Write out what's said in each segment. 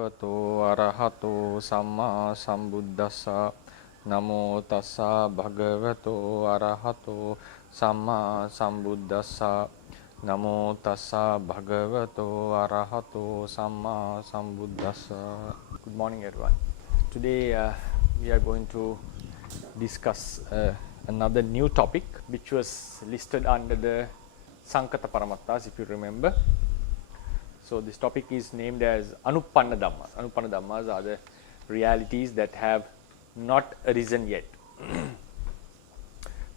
Bhagavato arahato samma sambuddhassa. Namo tassa bhagavato arahato samma sambuddhassa. Namo tassa bhagavato arahato samma sambuddhassa. Good morning, everyone. Today we are going to discuss another new topic which was listed under the Sankhata Paramattas, if you remember. So this topic is named as Anuppanna Dhammas. Anuppanna Dhammas are the realities that have not arisen yet,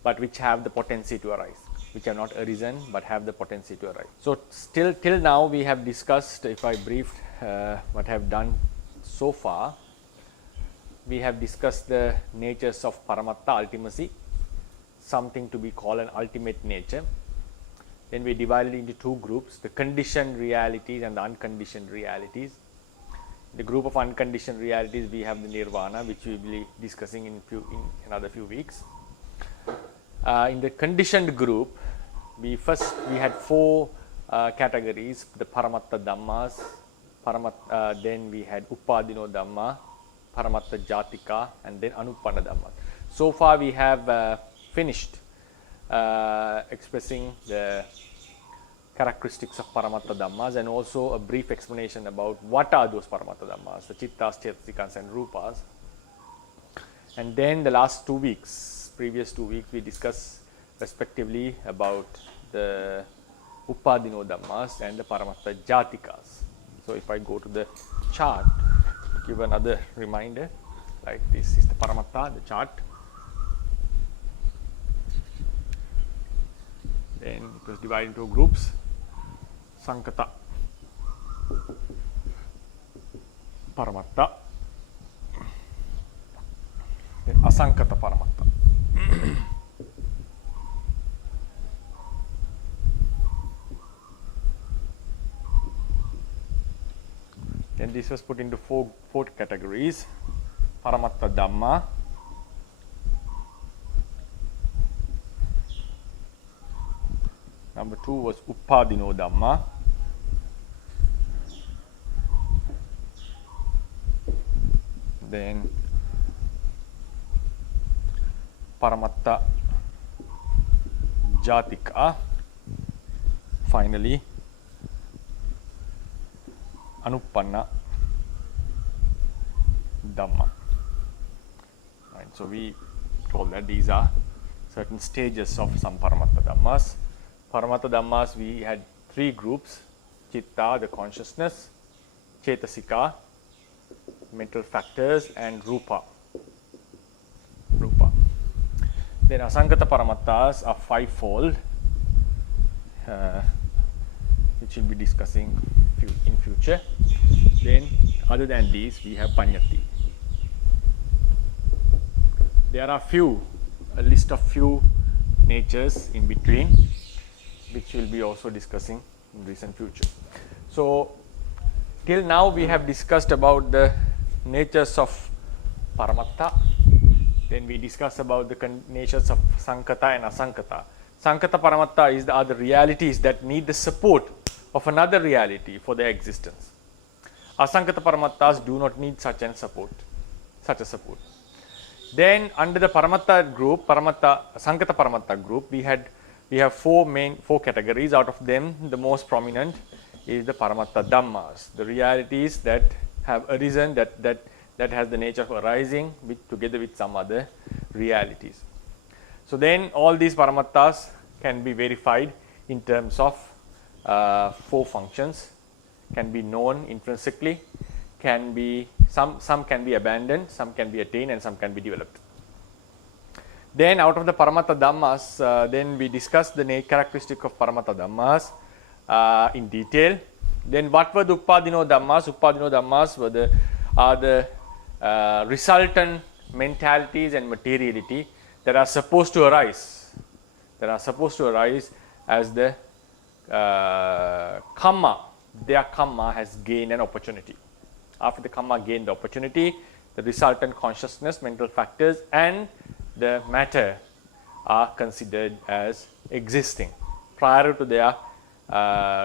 but which have the potency to arise. Which have not arisen, but have the potency to arise. So till now we have discussed, if I briefed what I have done so far, we have discussed the natures of Paramatta, ultimacy, something to be called an ultimate nature. Then we divided into two groups, the conditioned realities and the unconditioned realities. The group of unconditioned realities, we have the Nirvana, which we will be discussing in another few weeks. In the conditioned group, we had four categories: the Paramatta Dhammas, then we had Upadino Dhamma, Paramatta Jatika, and then Anuppanna Dhamma. So far we have finished expressing the characteristics of Paramatta Dhammas and also a brief explanation about what are those Paramatta Dhammas, the Chittas, Cetasikas and Rupas. And then the last 2 weeks, previous 2 weeks, we discussed respectively about the Upadino Dhammas and the Paramatta Jatikas. So if I go to the chart, give another reminder, like this is the Paramatta, the chart. Then it was divided into groups: Sankhata Paramatta, then Asankhata Paramatta. Then this was put into four categories: Paramatta Dhamma, number 2 was Upadino Dhamma, then Paramatta Jatika, finally Anuppanna Dhamma. Right, so we told that these are certain stages of some Paramatta Dhammas. Paramatta Dhammas, we had 3 groups: Chitta, the consciousness; Cetasika, mental factors; and Rupa. Then Asankhata Paramattas are 5-fold, which we'll be discussing in future. Then other than these, we have Panyati. There are a list of few natures in between, which we'll be also discussing in recent future. So till now we have discussed about the natures of Paramatta. Then we discussed about the natures of Sankhata and Asankhata. Sankhata Paramatta are the realities that need the support of another reality for their existence. Asankhata Paramattas do not need such a support. Then under the Paramatta group, Sankhata Paramatta group, we have four categories. Out of them, the most prominent is the Paramatta Dhammas, the realities that have arisen, that has the nature of arising together with some other realities. So then all these Paramattas can be verified in terms of 4 functions, can be known intrinsically, some can be abandoned, some can be attained, and some can be developed. Then out of the Paramatta Dhammas, then we discussed the characteristic of Paramatta Dhammas in detail. Then what were the Upadino Dhammas? Upadino Dhammas are the resultant mentalities and materiality that are supposed to arise. As the karma. Their karma has gained an opportunity. After the karma gained the opportunity, the resultant consciousness, mental factors, and the matter are considered as existing prior to their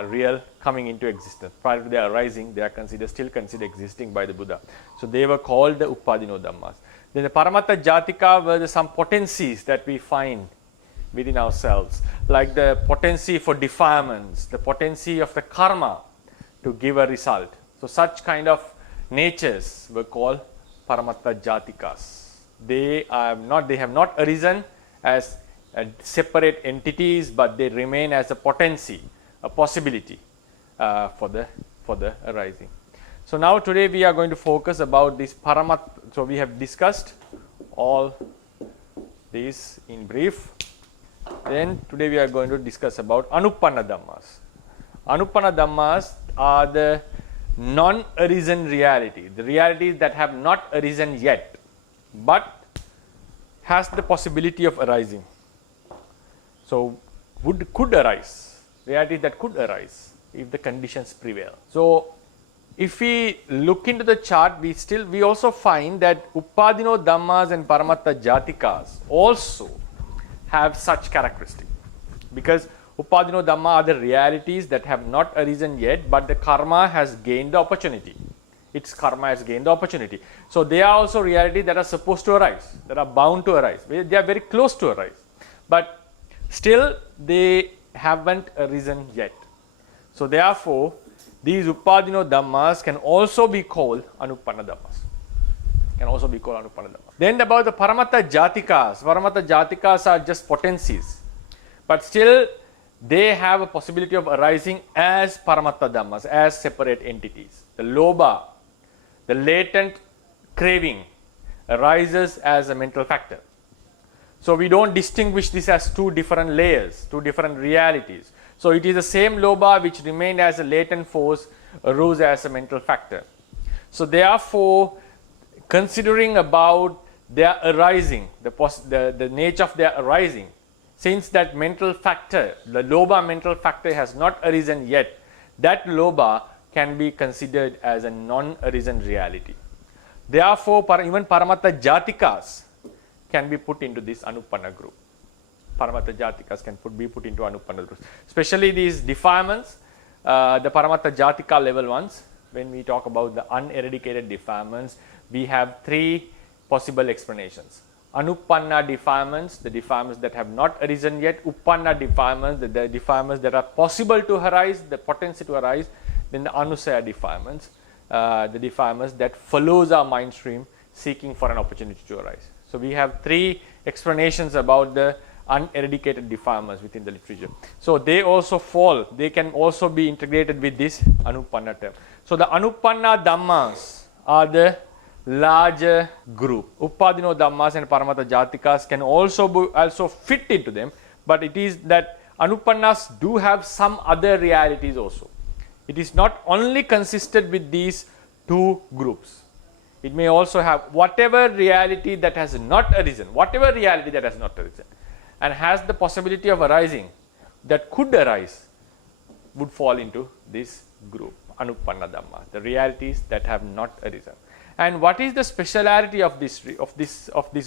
real coming into existence. Prior to their arising, they are still considered existing by the Buddha. So they were called the Upadino Dhammas. Then the Paramattha Jatika were some potencies that we find within ourselves, like the potency for defilements, the potency of the karma to give a result. So such kind of natures were called Paramattha Jatikas. They have not arisen as separate entities, but they remain as a potency, a possibility for the arising. So now today we are going to focus about this Paramattha. So we have discussed all these in brief. Then today we are going to discuss about Anupanna Dhammas. Anupanna Dhammas are the non-arisen reality, the realities that have not arisen yet, but has the possibility of arising. So could arise, realities that could arise if the conditions prevail. So if we look into the chart, we also find that Upadino Dhammas and Paramattha Jatikas also have such characteristics, because Upadino Dhamma are the realities that have not arisen yet, but the karma has gained the opportunity. Its karma has gained the opportunity. So they are also realities that are supposed to arise, that are bound to arise. They are very close to arise, but still they haven't arisen yet. So therefore, these Upadino Dhammas can also be called Anupanna Dhammas. Then about the Paramattha Jatikas. Paramattha Jatikas are just potencies, but still they have a possibility of arising as Paramattha Dhammas, as separate entities. The lobha, the latent craving, arises as a mental factor. So we don't distinguish this as two different layers, two different realities. So it is the same lobha which remained as a latent force, arose as a mental factor. So therefore, considering about their arising, the nature of their arising, since that mental factor, the lobha mental factor has not arisen yet, that lobha can be considered as a non-arisen reality. Therefore, even Paramattha Jatikas can be put into this Anupanna group. Paramattha Jatikas can be put into Anupanna groups. Especially these defilements, the Paramattha Jatika level ones, when we talk about the uneradicated defilements, we have three possible explanations. Anupanna defilements, the defilements that have not arisen yet. Upanna defilements, the defilements that are possible to arise, the potency to arise. Then the Anusaya defilements, the defilements that follows our mind stream seeking for an opportunity to arise. So we have three explanations about the uneradicated defilements within the literature. So they also fall, they can also be integrated with this Anupanna term. So the Anupanna Dhammas are the larger group. Upadino Dhammas and Paramattha Jatikas can also fit into them, but it is that Anupannas do have some other realities also. It is not only consisted with these two groups. It may also have whatever reality that has not arisen, and has the possibility of arising, that could arise, would fall into this group, Anupanna Dhamma, the realities that have not arisen. And what is the speciality of this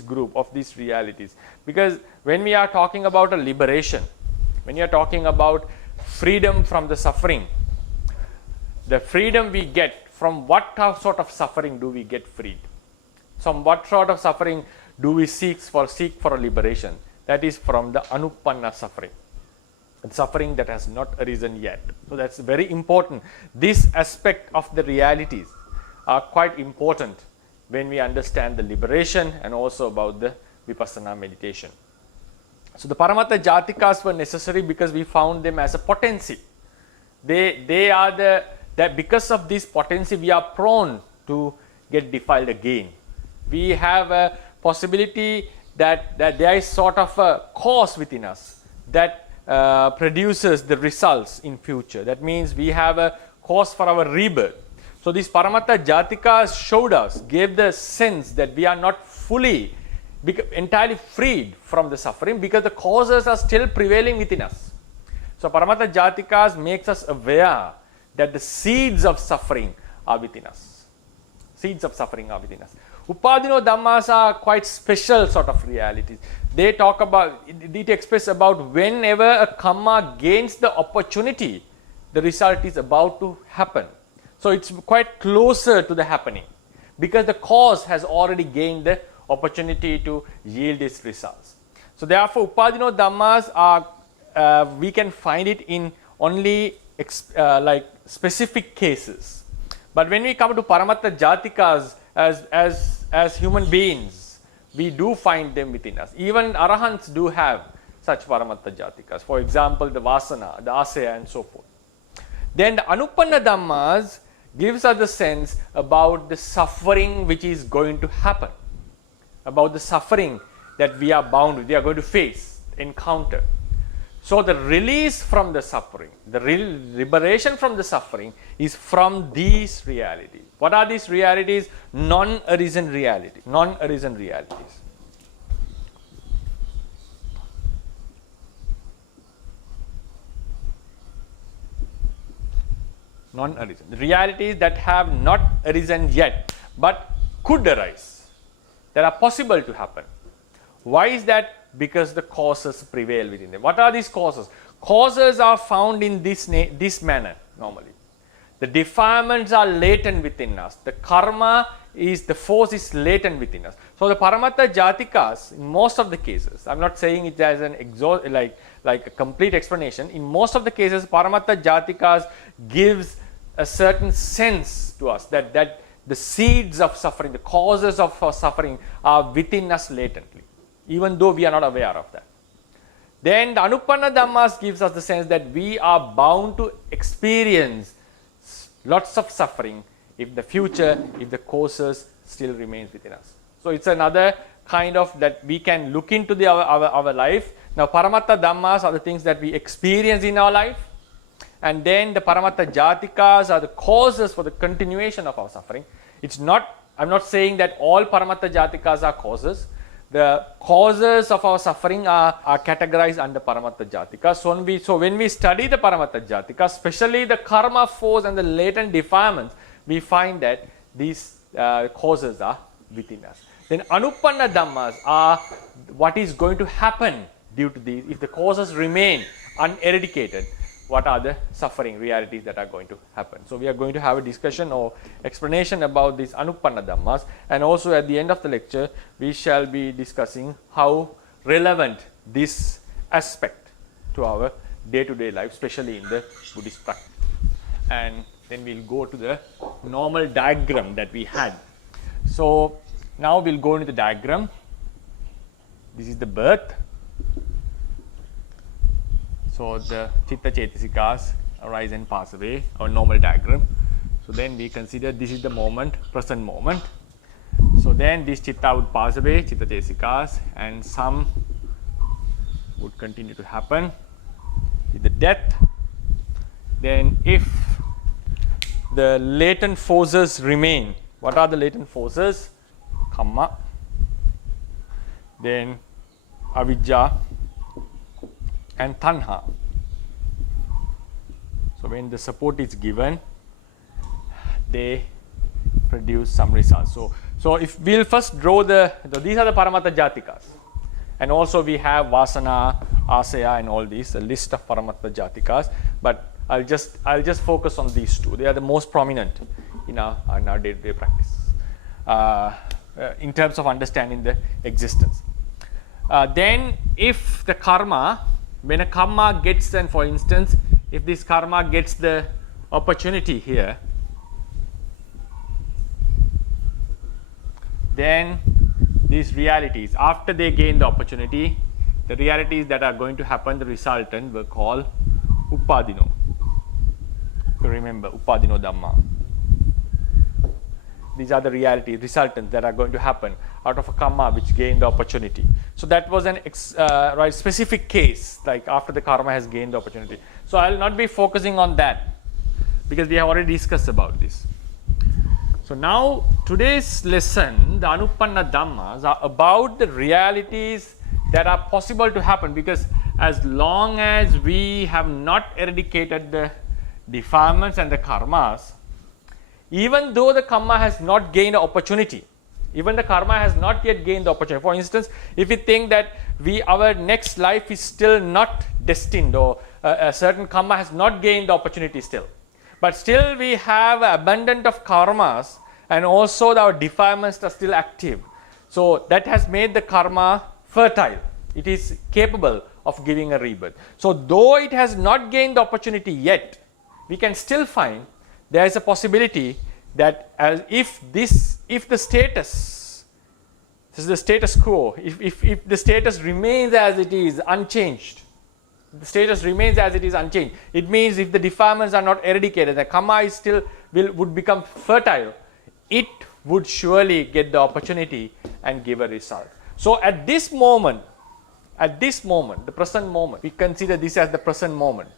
group, of these realities? Because when we are talking about a liberation, when you are talking about freedom from the suffering, the freedom we get, from what sort of suffering do we get freed? From what sort of suffering do we seek for a liberation? That is from the Anupanna suffering, the suffering that has not arisen yet. So that's very important. This aspect of the realities are quite important when we understand the liberation and also about the Vipassana meditation. So the Paramattha Jatikas were necessary because we found them as a potency. They are that because of this potency we are prone to get defiled again. We have a possibility that there is sort of a cause within us that produces the results in future. That means we have a cause for our rebirth. So these Paramattha Jatikas showed us, gave the sense that we are not fully, entirely freed from the suffering because the causes are still prevailing within us. So Paramattha Jatikas makes us aware that the seeds of suffering are within us. Seeds of suffering are within us. Upadino Dhammas are quite special sort of realities. They talk about, it express about whenever a karma gains the opportunity the result is about to happen. So it's quite closer to the happening because the cause has already gained the opportunity to yield its results. So therefore, Upadino Dhammas are, we can find it in only like specific cases. But when we come to Paramattha Jatikas as human beings, we do find them within us. Even Arahants do have such Paramattha Jatikas. For example, the Vasana, the Asaya and so forth. Then the Anupanna Dhammas gives us the sense about the suffering which is going to happen. About the suffering that we are bound with, we are going to face, encounter. So the release from the suffering, the liberation from the suffering is from these realities. What are these realities? Non-arisen reality, non-arisen realities. Non-arisen. Realities that have not arisen yet, but could arise, that are possible to happen. Why is that? Because the causes prevail within them. What are these causes? Causes are found in this manner normally. The defilements are latent within us. The karma is, the force is latent within us. So the Paramattha Jatikas, in most of the cases, I'm not saying it as an like a complete explanation. In most of the cases, Paramattha Jatikas gives a certain sense to us that the seeds of suffering, the causes of suffering are within us latently, even though we are not aware of that. Then the Anupanna Dhammas gives us the sense that we are bound to experience lots of suffering if the causes still remains within us. So it's another kind of that we can look into our life. Now Paramattha Dhammas are the things that we experience in our life, and then the Paramattha Jatikas are the causes for the continuation of our suffering. I'm not saying that all Paramattha Jatikas are causes. The causes of our suffering are categorized under Paramattha Jatikas. So when we study the Paramattha Jatikas, especially the karma force and the latent defilements, we find that these causes are within us. Then Anupanna Dhammas are what is going to happen due to these. If the causes remain uneradicated, what are the suffering realities that are going to happen? So we are going to have a discussion or explanation about these Anupanna Dhammas, and also at the end of the lecture we shall be discussing how relevant this aspect to our day-to-day life, especially in the Buddhist practice. And then we'll go to the normal diagram that we had. So now we'll go into the diagram. This is the birth. So the Chitta Chetasikas arise and pass away, our normal diagram. So then we consider this is the moment, present moment. So then this Chitta would pass away, Chitta Chetasikas, and some would continue to happen with the death. Then if the latent forces remain, what are the latent forces? Kamma, then Avijja and Tanha. So when the support is given, they produce some results. So if we'll first draw these are the Paramattha Jatikas, and also we have Vasana, Asaya and all these, a list of Paramattha Jatikas, but I'll just focus on these two. They are the most prominent in our day-to-day practice in terms of understanding the existence. Then if the karma, when a karma gets, then for instance, if this karma gets the opportunity here, then these realities, after they gain the opportunity, the realities that are going to happen, the resultant, will call Upadino. So remember, Upadino Dhamma. These are the realities, resultants that are going to happen out of a karma which gained the opportunity. So that was an specific case, like after the karma has gained the opportunity. So I will not be focusing on that because we have already discussed about this. So now today's lesson, the Anupanna Dhammas, are about the realities that are possible to happen, because as long as we have not eradicated the defilements and the karmas, even though the karma has not gained the opportunity, even the karma has not yet gained the opportunity. For instance, if we think that our next life is still not destined, or a certain karma has not gained the opportunity still. But still we have abundant of karmas, and also our defilements are still active. So that has made the karma fertile. It is capable of giving a rebirth. So though it has not gained the opportunity yet, we can still find there is a possibility that if the status, this is the status quo, if the status remains as it is unchanged, the status remains as it is unchanged, it means if the defilements are not eradicated, the karma is still would become fertile, it would surely get the opportunity and give a result. So at this moment, the present moment, we consider this as the present moment.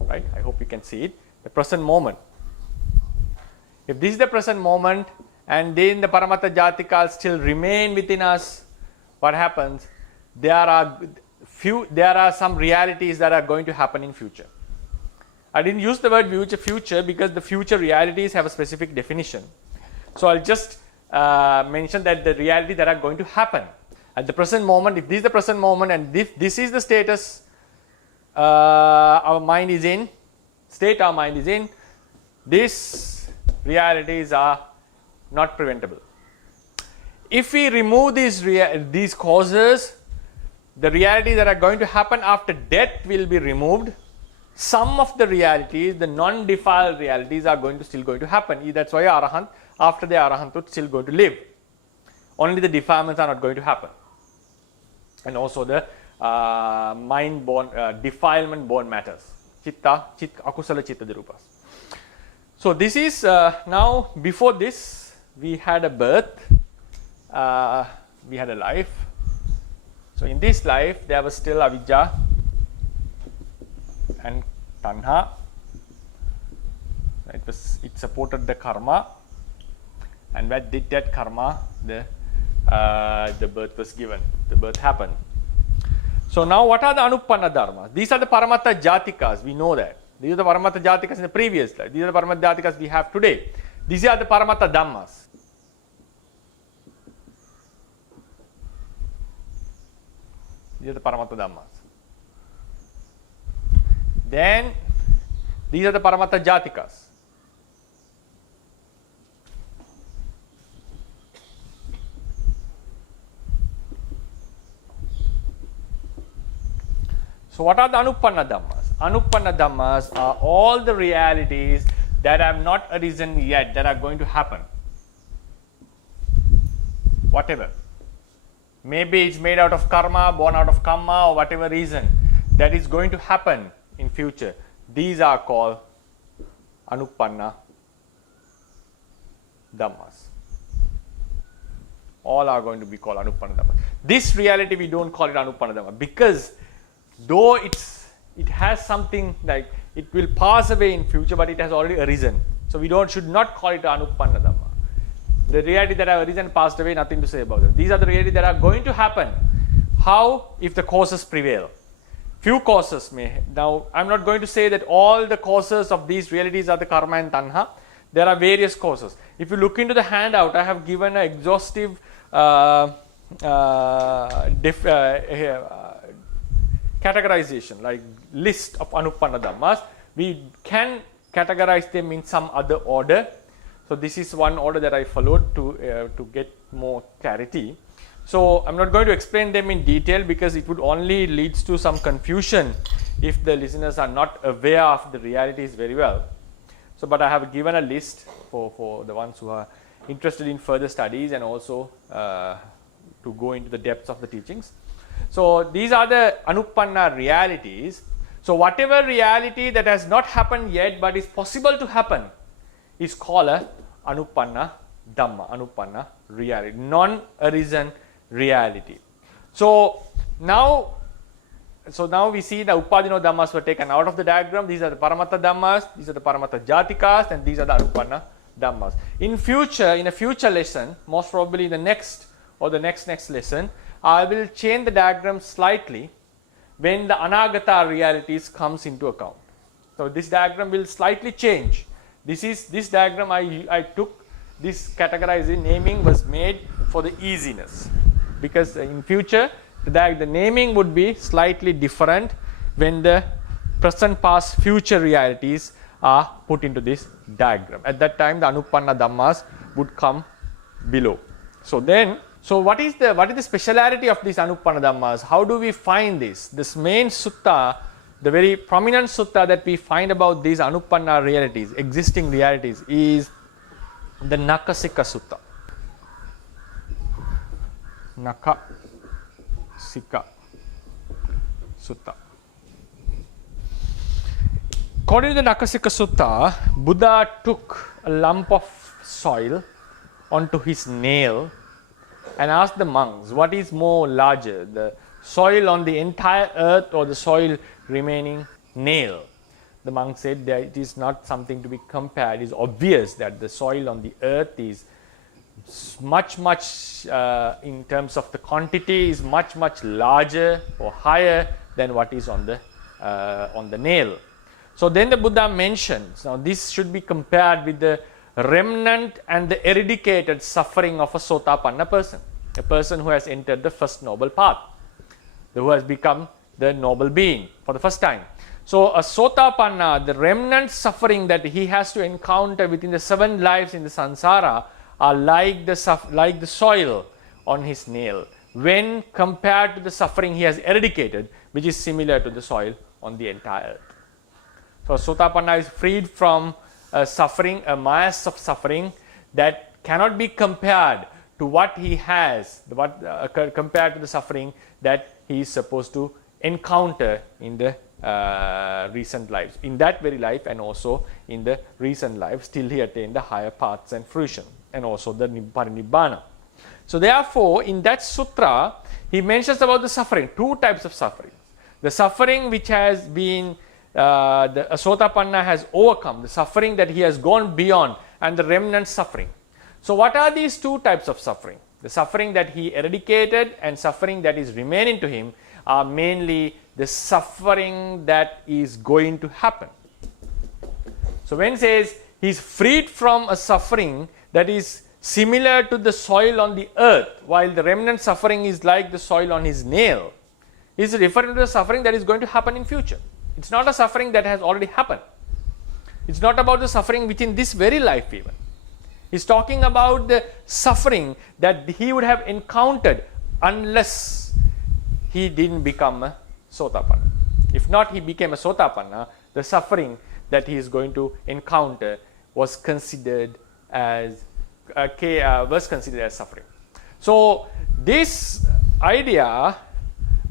Right? I hope you can see it. The present moment. If this is the present moment and then the Paramattha Jatikas still remain within us, what happens? There are some realities that are going to happen in future. I didn't use the word future because the future realities have a specific definition. So I'll just mention that the reality that are going to happen at the present moment. If this is the present moment and this is the status our mind is in, these realities are not preventable. If we remove these causes, the realities that are going to happen after death will be removed. Some of the realities, the non-defiled realities, are still going to happen. That's why Arahant, after the Arahanthood, still going to live. Only the defilements are not going to happen. And also the mind-born, defilement-born matters. Akusala chitta dirupas. So this is, now before this, we had a birth, we had a life. So in this life, there was still avidya and tanha. It supported the karma, and when did that karma, the birth was given, the birth happened. So now what are the anupanna dharmas? These are the Paramattha Jatikas, we know that. These are the Paramattha Jatikas in the previous life. These are the Paramattha Jatikas we have today. These are the Paramattha Dhammas. These are the Paramattha Dhammas. Then these are the Paramattha Jatikas. So what are the Anupanna Dhammas? Anupanna Dhammas are all the realities that have not arisen yet, that are going to happen. Whatever. Maybe it's made out of karma, born out of karma, or whatever reason that is going to happen in future. These are called Anupanna Dhammas. All are going to be called Anupanna Dhammas. This reality we don't call it Anupanna Dhamma because though it has something like it will pass away in future, but it has already arisen. So we should not call it Anupanna Dhamma. The reality that have arisen, passed away, nothing to say about it. These are the realities that are going to happen. How? If the causes prevail. Few causes may. Now, I'm not going to say that all the causes of these realities are the karma and tanha. There are various causes. If you look into the handout, I have given an exhaustive categorization, like list of Anupanna Dhammas. We can categorize them in some other order. So this is one order that I followed to get more clarity. So I'm not going to explain them in detail because it would only leads to some confusion if the listeners are not aware of the realities very well. So, but I have given a list for the ones who are interested in further studies and also to go into the depths of the teachings. So these are the Anupanna realities. So whatever reality that has not happened yet but is possible to happen is called a Anupanna Dhamma, Anupanna reality, non-arisen reality. So now we see the Upadino Dhammas were taken out of the diagram. These are the Paramattha Dhammas, these are the Paramattha Jatikas, and these are the Anupanna Dhammas. In a future lesson, most probably the next or the next lesson, I will change the diagram slightly when the Anagata realities comes into account. So this diagram will slightly change. This diagram I took, this categorizing naming was made for the easiness, because in future the naming would be slightly different when the present, past, future realities are put into this diagram. At that time, the Anupanna Dhammas would come below. So what is the speciality of these Anupanna Dhammas? How do we find this? This main sutta, the very prominent sutta that we find about these Anupanna realities, existing realities, is the Nakasika Sutta. Nakasika Sutta. According to the Nakasika Sutta, Buddha took a lump of soil onto his nail and asked the monks, what is more larger, the soil on the entire earth or the soil remaining nail? The monk said that it is not something to be compared. It is obvious that the soil on the earth is much in terms of the quantity is much larger or higher than what is on the nail. So then the Buddha mentions, now this should be compared with the remnant and the eradicated suffering of a Sotapanna person, a person who has entered the first noble path, who has become the noble being for the first time. So a Sotapanna, the remnant suffering that he has to encounter within the 7 lives in the samsara are like the soil on his nail when compared to the suffering he has eradicated, which is similar to the soil on the entire earth. So Sotapanna is freed from suffering, a mass of suffering that cannot be compared to what he has, compared to the suffering that he is supposed to encounter in the recent lives. In that very life and also in the recent life, still he attained the higher paths and fruition and also the Parinibbana. So therefore, in that sutra, he mentions about the suffering, 2 types of suffering. The suffering which has been the Sotapanna has overcome, the suffering that he has gone beyond, and the remnant suffering. So what are these 2 types of suffering? The suffering that he eradicated and suffering that is remaining to him are mainly the suffering that is going to happen. So when he says he is freed from a suffering that is similar to the soil on the earth, while the remnant suffering is like the soil on his nail, he is referring to the suffering that is going to happen in future. It's not a suffering that has already happened. It's not about the suffering within this very life even. He's talking about the suffering that he would have encountered unless he didn't become a Sotapanna. If not, he became a Sotapanna, the suffering that he is going to encounter was considered as suffering. So this idea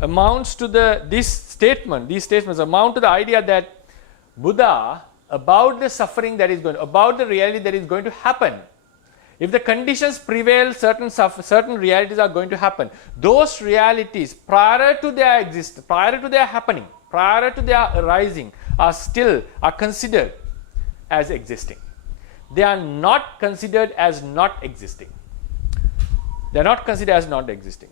amounts to these statements amount to the idea that Buddha, about the suffering that is going, about the reality that is going to happen, if the conditions prevail, certain realities are going to happen. Those realities, prior to their existence, prior to their happening, prior to their arising, are considered as existing. They are not considered as not existing. They are not considered as not existing.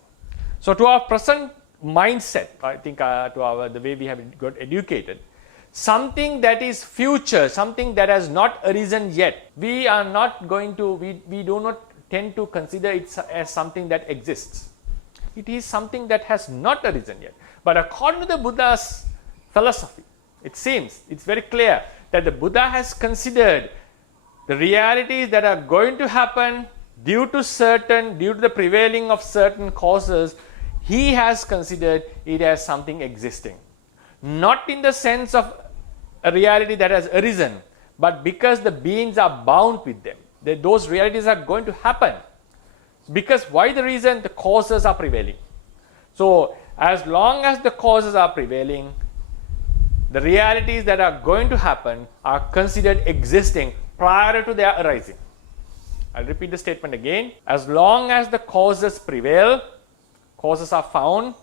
So to our present mindset, I think the way we have got educated, something that is future, something that has not arisen yet, we are not going to, we do not tend to consider it as something that exists. It is something that has not arisen yet. But according to the Buddha's philosophy, it seems, it's very clear that the Buddha has considered the realities that are going to happen due to the prevailing of certain causes. He has considered it as something existing. Not in the sense of a reality that has arisen, but because the beings are bound with them. Those realities are going to happen. Because why the reason? The causes are prevailing. So as long as the causes are prevailing, the realities that are going to happen are considered existing prior to their arising. I'll repeat the statement again. As long as the causes prevail, causes are found,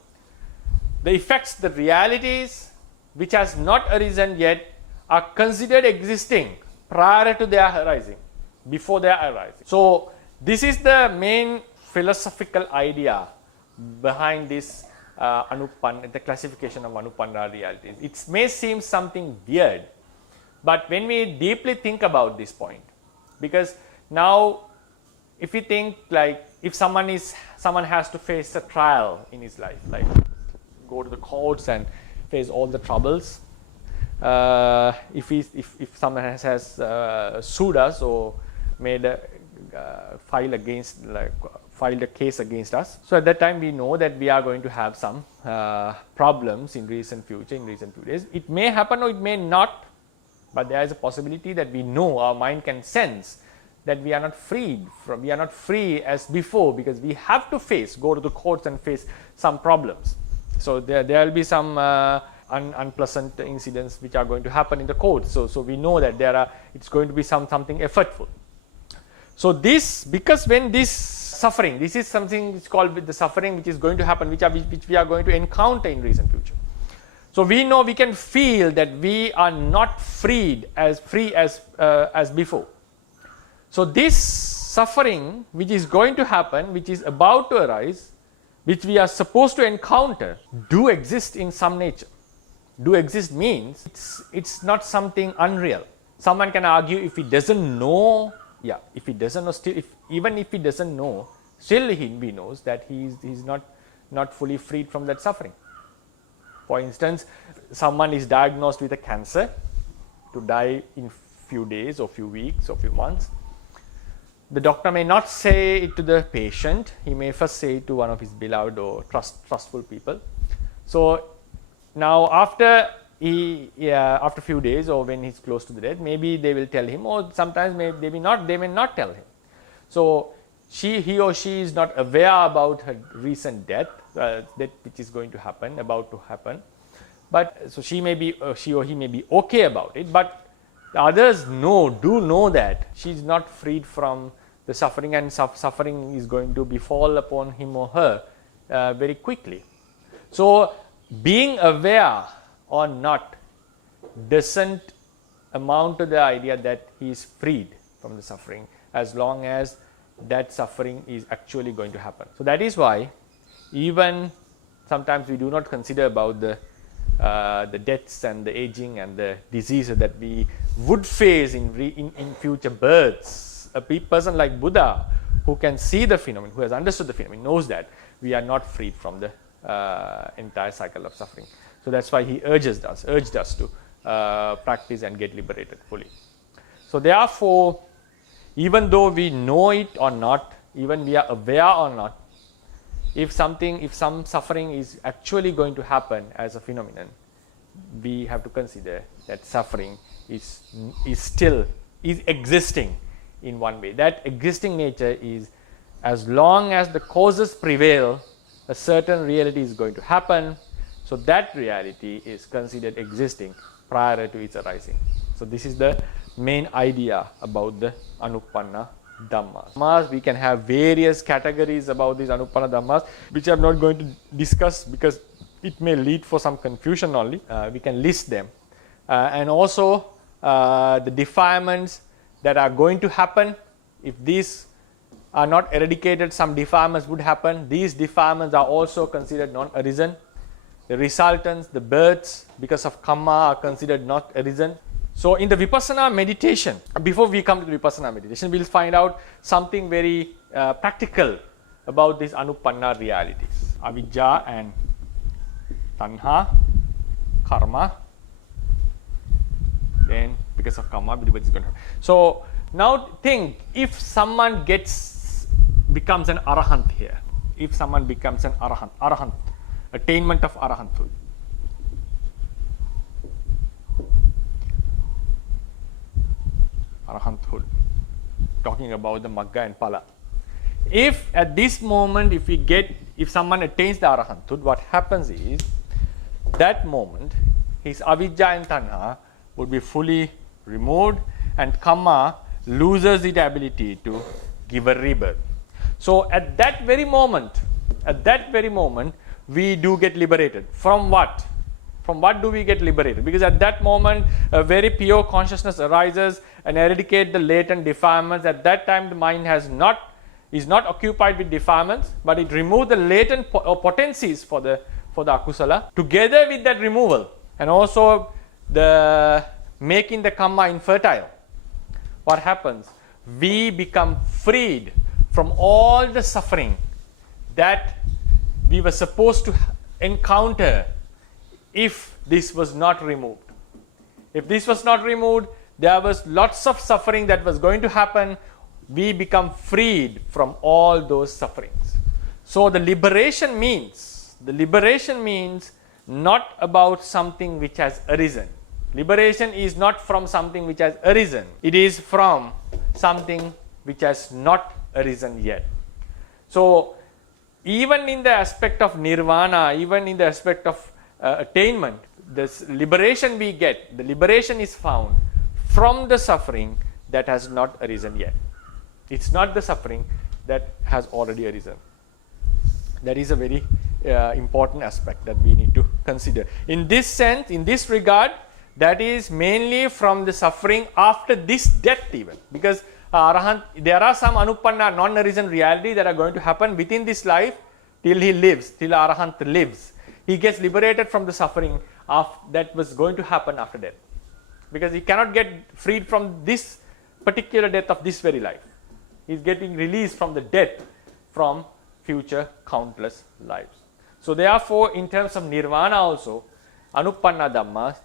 the effects, the realities which has not arisen yet are considered existing prior to their arising, before their arising. So this is the main philosophical idea behind this the classification of Anupanna realities. It may seem something weird, but when we deeply think about this point, because now if we think like if someone has to face a trial in his life, like go to the courts and face all the troubles, if someone has sued us or made a filed a case against us, so at that time we know that we are going to have some problems in recent few days. It may happen or it may not, but there is a possibility that we know, our mind can sense that we are not free as before, because we have to go to the courts and face some problems. So there will be some unpleasant incidents which are going to happen in the courts. So we know that it's going to be something effortful. So because when this suffering, this is something it's called the suffering which is going to happen, which we are going to encounter in recent future. So we know, we can feel that we are not free as before. So this suffering which is going to happen, which is about to arise, which we are supposed to encounter, do exist in some nature. Do exist means it's not something unreal. Someone can argue if he doesn't know, even if he doesn't know, still he knows that he's not fully freed from that suffering. For instance, someone is diagnosed with a cancer to die in few days or few weeks or few months. The doctor may not say it to the patient. He may first say it to one of his beloved or trustful people. So now after a few days or when he's close to the death, maybe they will tell him, or sometimes they may not tell him. So he or she is not aware about her recent death, which is going to happen, about to happen. But so she or he may be okay about it, but the others do know that she is not freed from the suffering, and suffering is going to befall upon him or her very quickly. So being aware or not doesn't amount to the idea that he is freed from the suffering, as long as that suffering is actually going to happen. So that is why even sometimes we do not consider about the deaths and the aging and the diseases that we would face in future births. A person like Buddha, who can see the phenomenon, who has understood the phenomenon, knows that we are not freed from the entire cycle of suffering. So that's why he urged us to practice and get liberated fully. So therefore, even though we know it or not, even we are aware or not, if some suffering is actually going to happen as a phenomenon, we have to consider that suffering is existing in one way. That existing nature is, as long as the causes prevail, a certain reality is going to happen. So that reality is considered existing prior to its arising. So this is the main idea about the Anupanna Dhammas. We can have various categories about these Anupanna Dhammas, which I'm not going to discuss because it may lead for some confusion only. We can list them. And also the defilements that are going to happen. If these are not eradicated, some defilements would happen. These defilements are also considered non-arisen. The resultants, the births because of karma, are considered not arisen. So in the Vipassana meditation, before we come to the Vipassana meditation, we'll find out something very practical about these Anupanna realities. Avijja and Tanha, karma. Then because of karma, everybody is going to happen. So now think, if someone becomes an arahant here, if someone becomes an arahant, attainment of arahanthood. Arahanthood, talking about the Magga and Phala. If at this moment, if someone attains the arahanthood, what happens is, that moment, his avijja and tanha would be fully removed, and karma loses its ability to give a rebirth. So at that very moment, we do get liberated. From what? From what do we get liberated? Because at that moment, a very pure consciousness arises and eradicate the latent defilements. At that time, the mind is not occupied with defilements, but it removes the latent potencies for the akusala. Together with that removal, and also the making the karma infertile, what happens? We become freed from all the suffering that we were supposed to encounter if this was not removed. If this was not removed, there was lots of suffering that was going to happen. We become freed from all those sufferings. So the liberation means not about something which has arisen. Liberation is not from something which has arisen. It is from something which has not arisen yet. So even in the aspect of nirvana, even in the aspect of attainment, this liberation we get, the liberation is found from the suffering that has not arisen yet. It's not the suffering that has already arisen. That is a very important aspect that we need to consider. In this sense, in this regard, that is mainly from the suffering after this death even. Because there are some anupanna, non-arisen reality that are going to happen within this life till he lives, till Arahant lives. He gets liberated from the suffering that was going to happen after death. Because he cannot get freed from this particular death of this very life. He is getting released from the death from future countless lives. So therefore, in terms of nirvana also, anupanna dhammas,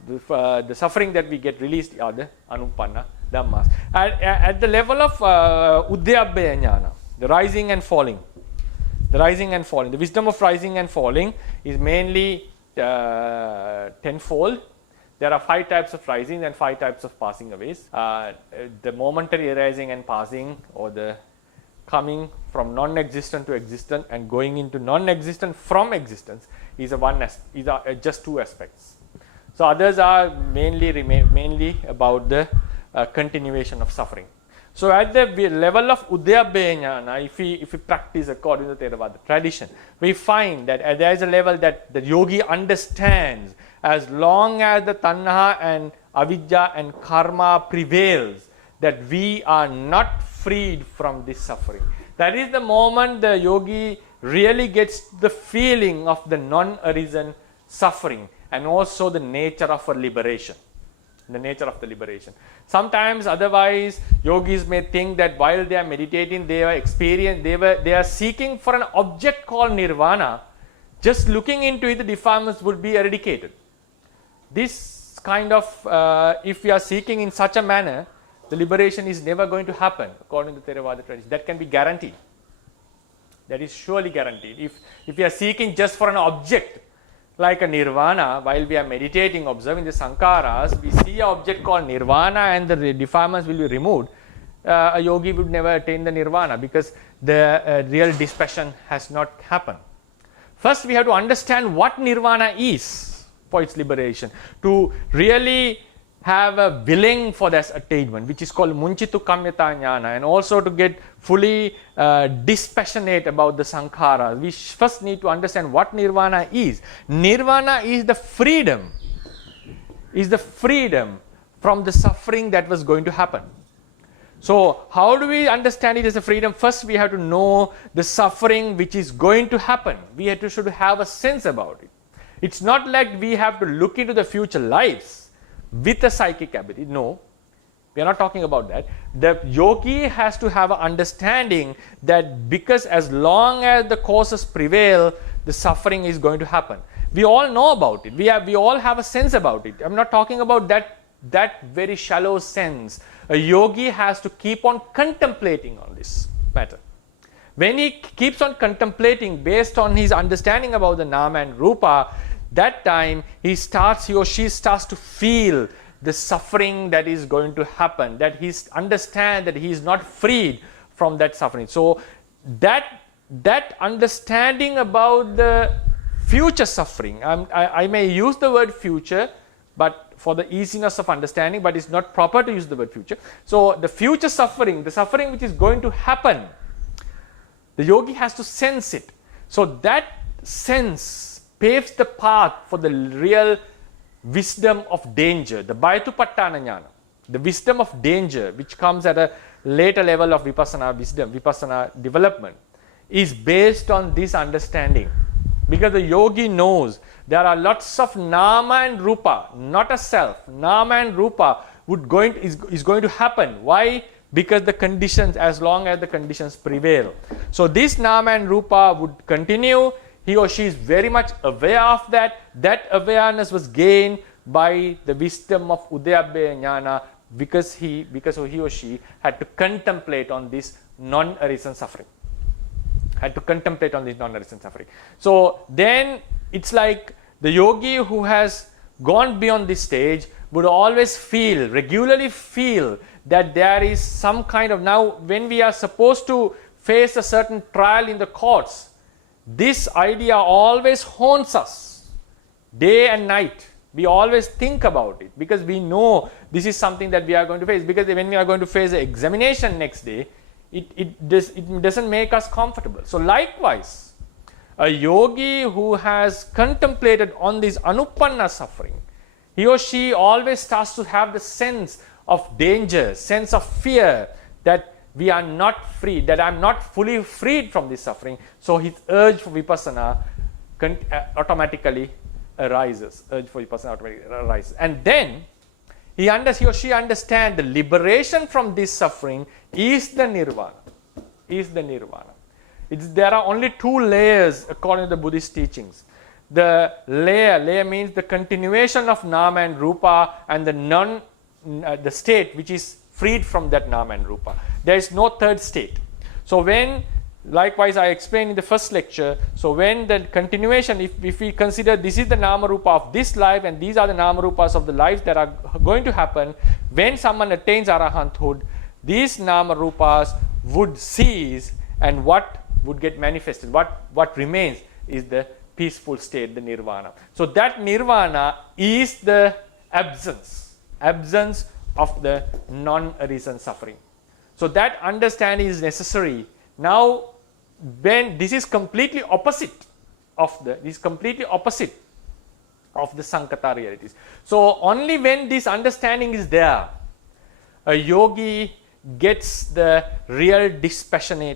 the suffering that we get released are the anupanna dhammas. At the level of udyabhaya jnana, the rising and falling, the wisdom of rising and falling is mainly tenfold. There are 5 types of rising and 5 types of passing aways. The momentary arising and passing, or the coming from non-existent to existent and going into non-existent from existence, is just 2 aspects. So others are mainly about the continuation of suffering. So at the level of Udyabhaya Jnana, if we practice according to Theravada tradition, we find that there is a level that the yogi understands, as long as the tanha and avidya and karma prevails, that we are not freed from this suffering. That is the moment the yogi really gets the feeling of the non-arisen suffering and also the nature of a liberation. The nature of the liberation. Sometimes otherwise yogis may think that while they are meditating, they are seeking for an object called nirvana. Just looking into it, the defilements would be eradicated. This kind of, if we are seeking in such a manner, the liberation is never going to happen according to Theravada tradition. That can be guaranteed. That is surely guaranteed. If we are seeking just for an object, like a nirvana, while we are meditating, observing the sankharas, we see an object called nirvana and the defilements will be removed. A yogi would never attain the nirvana because the real dispassion has not happened. First, we have to understand what nirvana is for its liberation, to really have a willing for this attainment, which is called munchitu kamyata jnana, and also to get fully dispassionate about the sankharas. We first need to understand what nirvana is. Nirvana is the freedom from the suffering that was going to happen. So how do we understand it as a freedom? First, we have to know the suffering which is going to happen. We should have a sense about it. It's not like we have to look into the future lives with a psychic ability. No, we are not talking about that. The yogi has to have an understanding that because as long as the causes prevail, the suffering is going to happen. We all know about it. We all have a sense about it. I'm not talking about that very shallow sense. A yogi has to keep on contemplating on this matter. When he keeps on contemplating based on his understanding about the nama and rupa, that time he or she starts to feel the suffering that is going to happen, that he understands that he is not freed from that suffering. So that understanding about the future suffering, I may use the word future, but for the easiness of understanding, but it's not proper to use the word future. So the future suffering, the suffering which is going to happen, the yogi has to sense it. So that sense paves the path for the real wisdom of danger, the Bhayatupattana jnana, the wisdom of danger, which comes at a later level of vipassana wisdom, vipassana development, is based on this understanding. Because the yogi knows there are lots of nama and rupa, not a self. Nama and rupa is going to happen. Why? because the conditions, as long as the conditions prevail. So this nama and rupa would continue. He or she is very much aware of that. That awareness was gained by the wisdom of Udayabhaya Jnana, because he or she had to contemplate on this non-arisen suffering. So then it's like the yogi who has gone beyond this stage would always regularly feel that there is some kind of, now when we are supposed to face a certain trial in the courts, this idea always haunts us day and night. We always think about it because we know this is something that we are going to face. Because when we are going to face the examination next day, it doesn't make us comfortable. So likewise, a yogi who has contemplated on this anupanna suffering, he or she always starts to have the sense of danger, sense of fear, that we are not free, that I am not fully freed from this suffering. So his urge for vipassana automatically arises. And then he or she understands the liberation from this suffering is the nirvana. There are only two layers according to the Buddhist teachings. The layer means the continuation of nama and rupa, and the state which is freed from that nama and rupa. There is no third state. So likewise I explained in the first lecture, so when the continuation, if we consider this is the nama rupa of this life and these are the nama rupas of the lives that are going to happen, when someone attains arahanthood, these nama rupas would cease, and what would get manifested, what remains is the peaceful state, the nirvana. So that nirvana is the absence of the non-arisen suffering. So that understanding is necessary. Now, when this is completely opposite of the Sankata realities. So only when this understanding is there, a yogi gets the real dispassion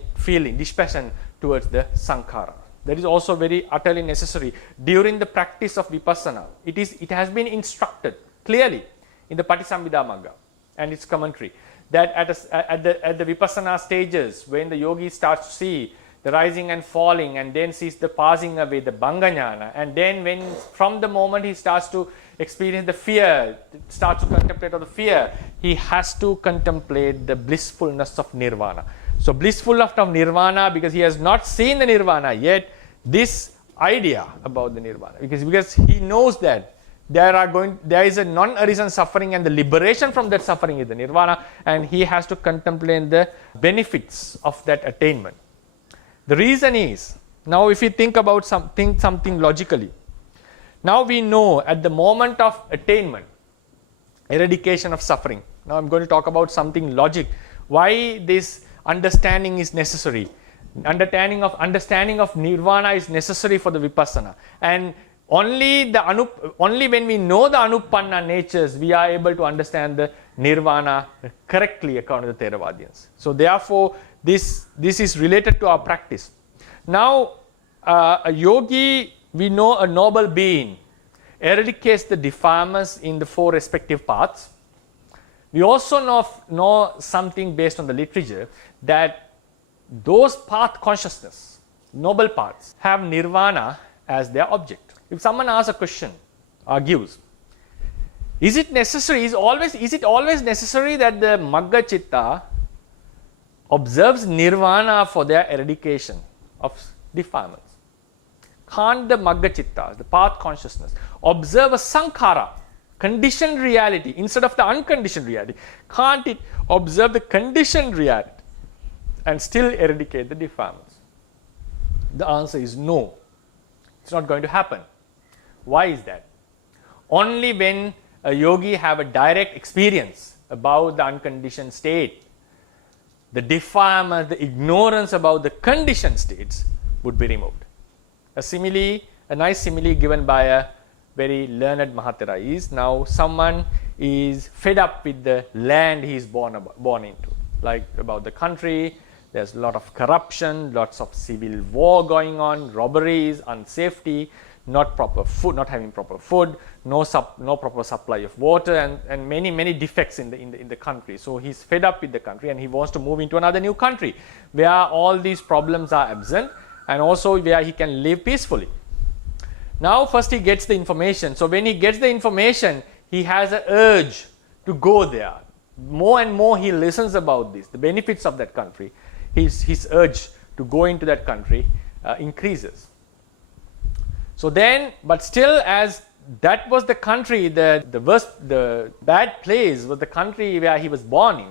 towards the sankhara. That is also very utterly necessary during the practice of vipassana. It has been instructed clearly in the Patisambhida Magga and its commentary that at the vipassana stages, when the yogi starts to see the rising and falling, and then sees the passing away, the bhanga jnana, and then from the moment he starts to experience the fear, starts to contemplate on the fear, he has to contemplate the blissfulness of nirvana. So blissfulness of nirvana, because he has not seen the nirvana yet, this idea about the nirvana, because he knows that there is a non-arisen suffering, and the liberation from that suffering is the nirvana, and he has to contemplate the benefits of that attainment. The reason is, now if you think about something logically, now we know at the moment of attainment, eradication of suffering. Now I'm going to talk about something logic, why this understanding is necessary. Understanding of nirvana is necessary for the vipassana, and only when we know the anupanna natures, we are able to understand the nirvana correctly according to the Theravadians. So therefore, this is related to our practice. Now, a yogi, we know a noble being eradicates the defilements in the four respective paths. We also know something based on the literature, that those path consciousness, noble paths, have nirvana as their object. If someone asks a question, argues, is it always necessary that the Magga Chitta observes nirvana for their eradication of defilements? Can't the Magga Chitta, the path consciousness, observe a sankhara, conditioned reality, instead of the unconditioned reality? Can't it observe the conditioned reality and still eradicate the defilements? The answer is no. It's not going to happen. Why is that? Only when a yogi have a direct experience about the unconditioned state, the defilement, the ignorance about the conditioned states would be removed. A nice simile given by a very learned Mahatera is, now someone is fed up with the land he is born into, like about the country. There's a lot of corruption, lots of civil war going on, robberies, unsafety. not proper food, not having proper food, no proper supply of water, and many defects in the country. So he's fed up with the country and he wants to move into another new country where all these problems are absent and also where he can live peacefully. Now first he gets the information. So when he gets the information, he has an urge to go there. More and more he listens about this, the benefits of that country. His urge to go into that country increases. So then, but still, as that was the country, the bad place was the country where he was born in.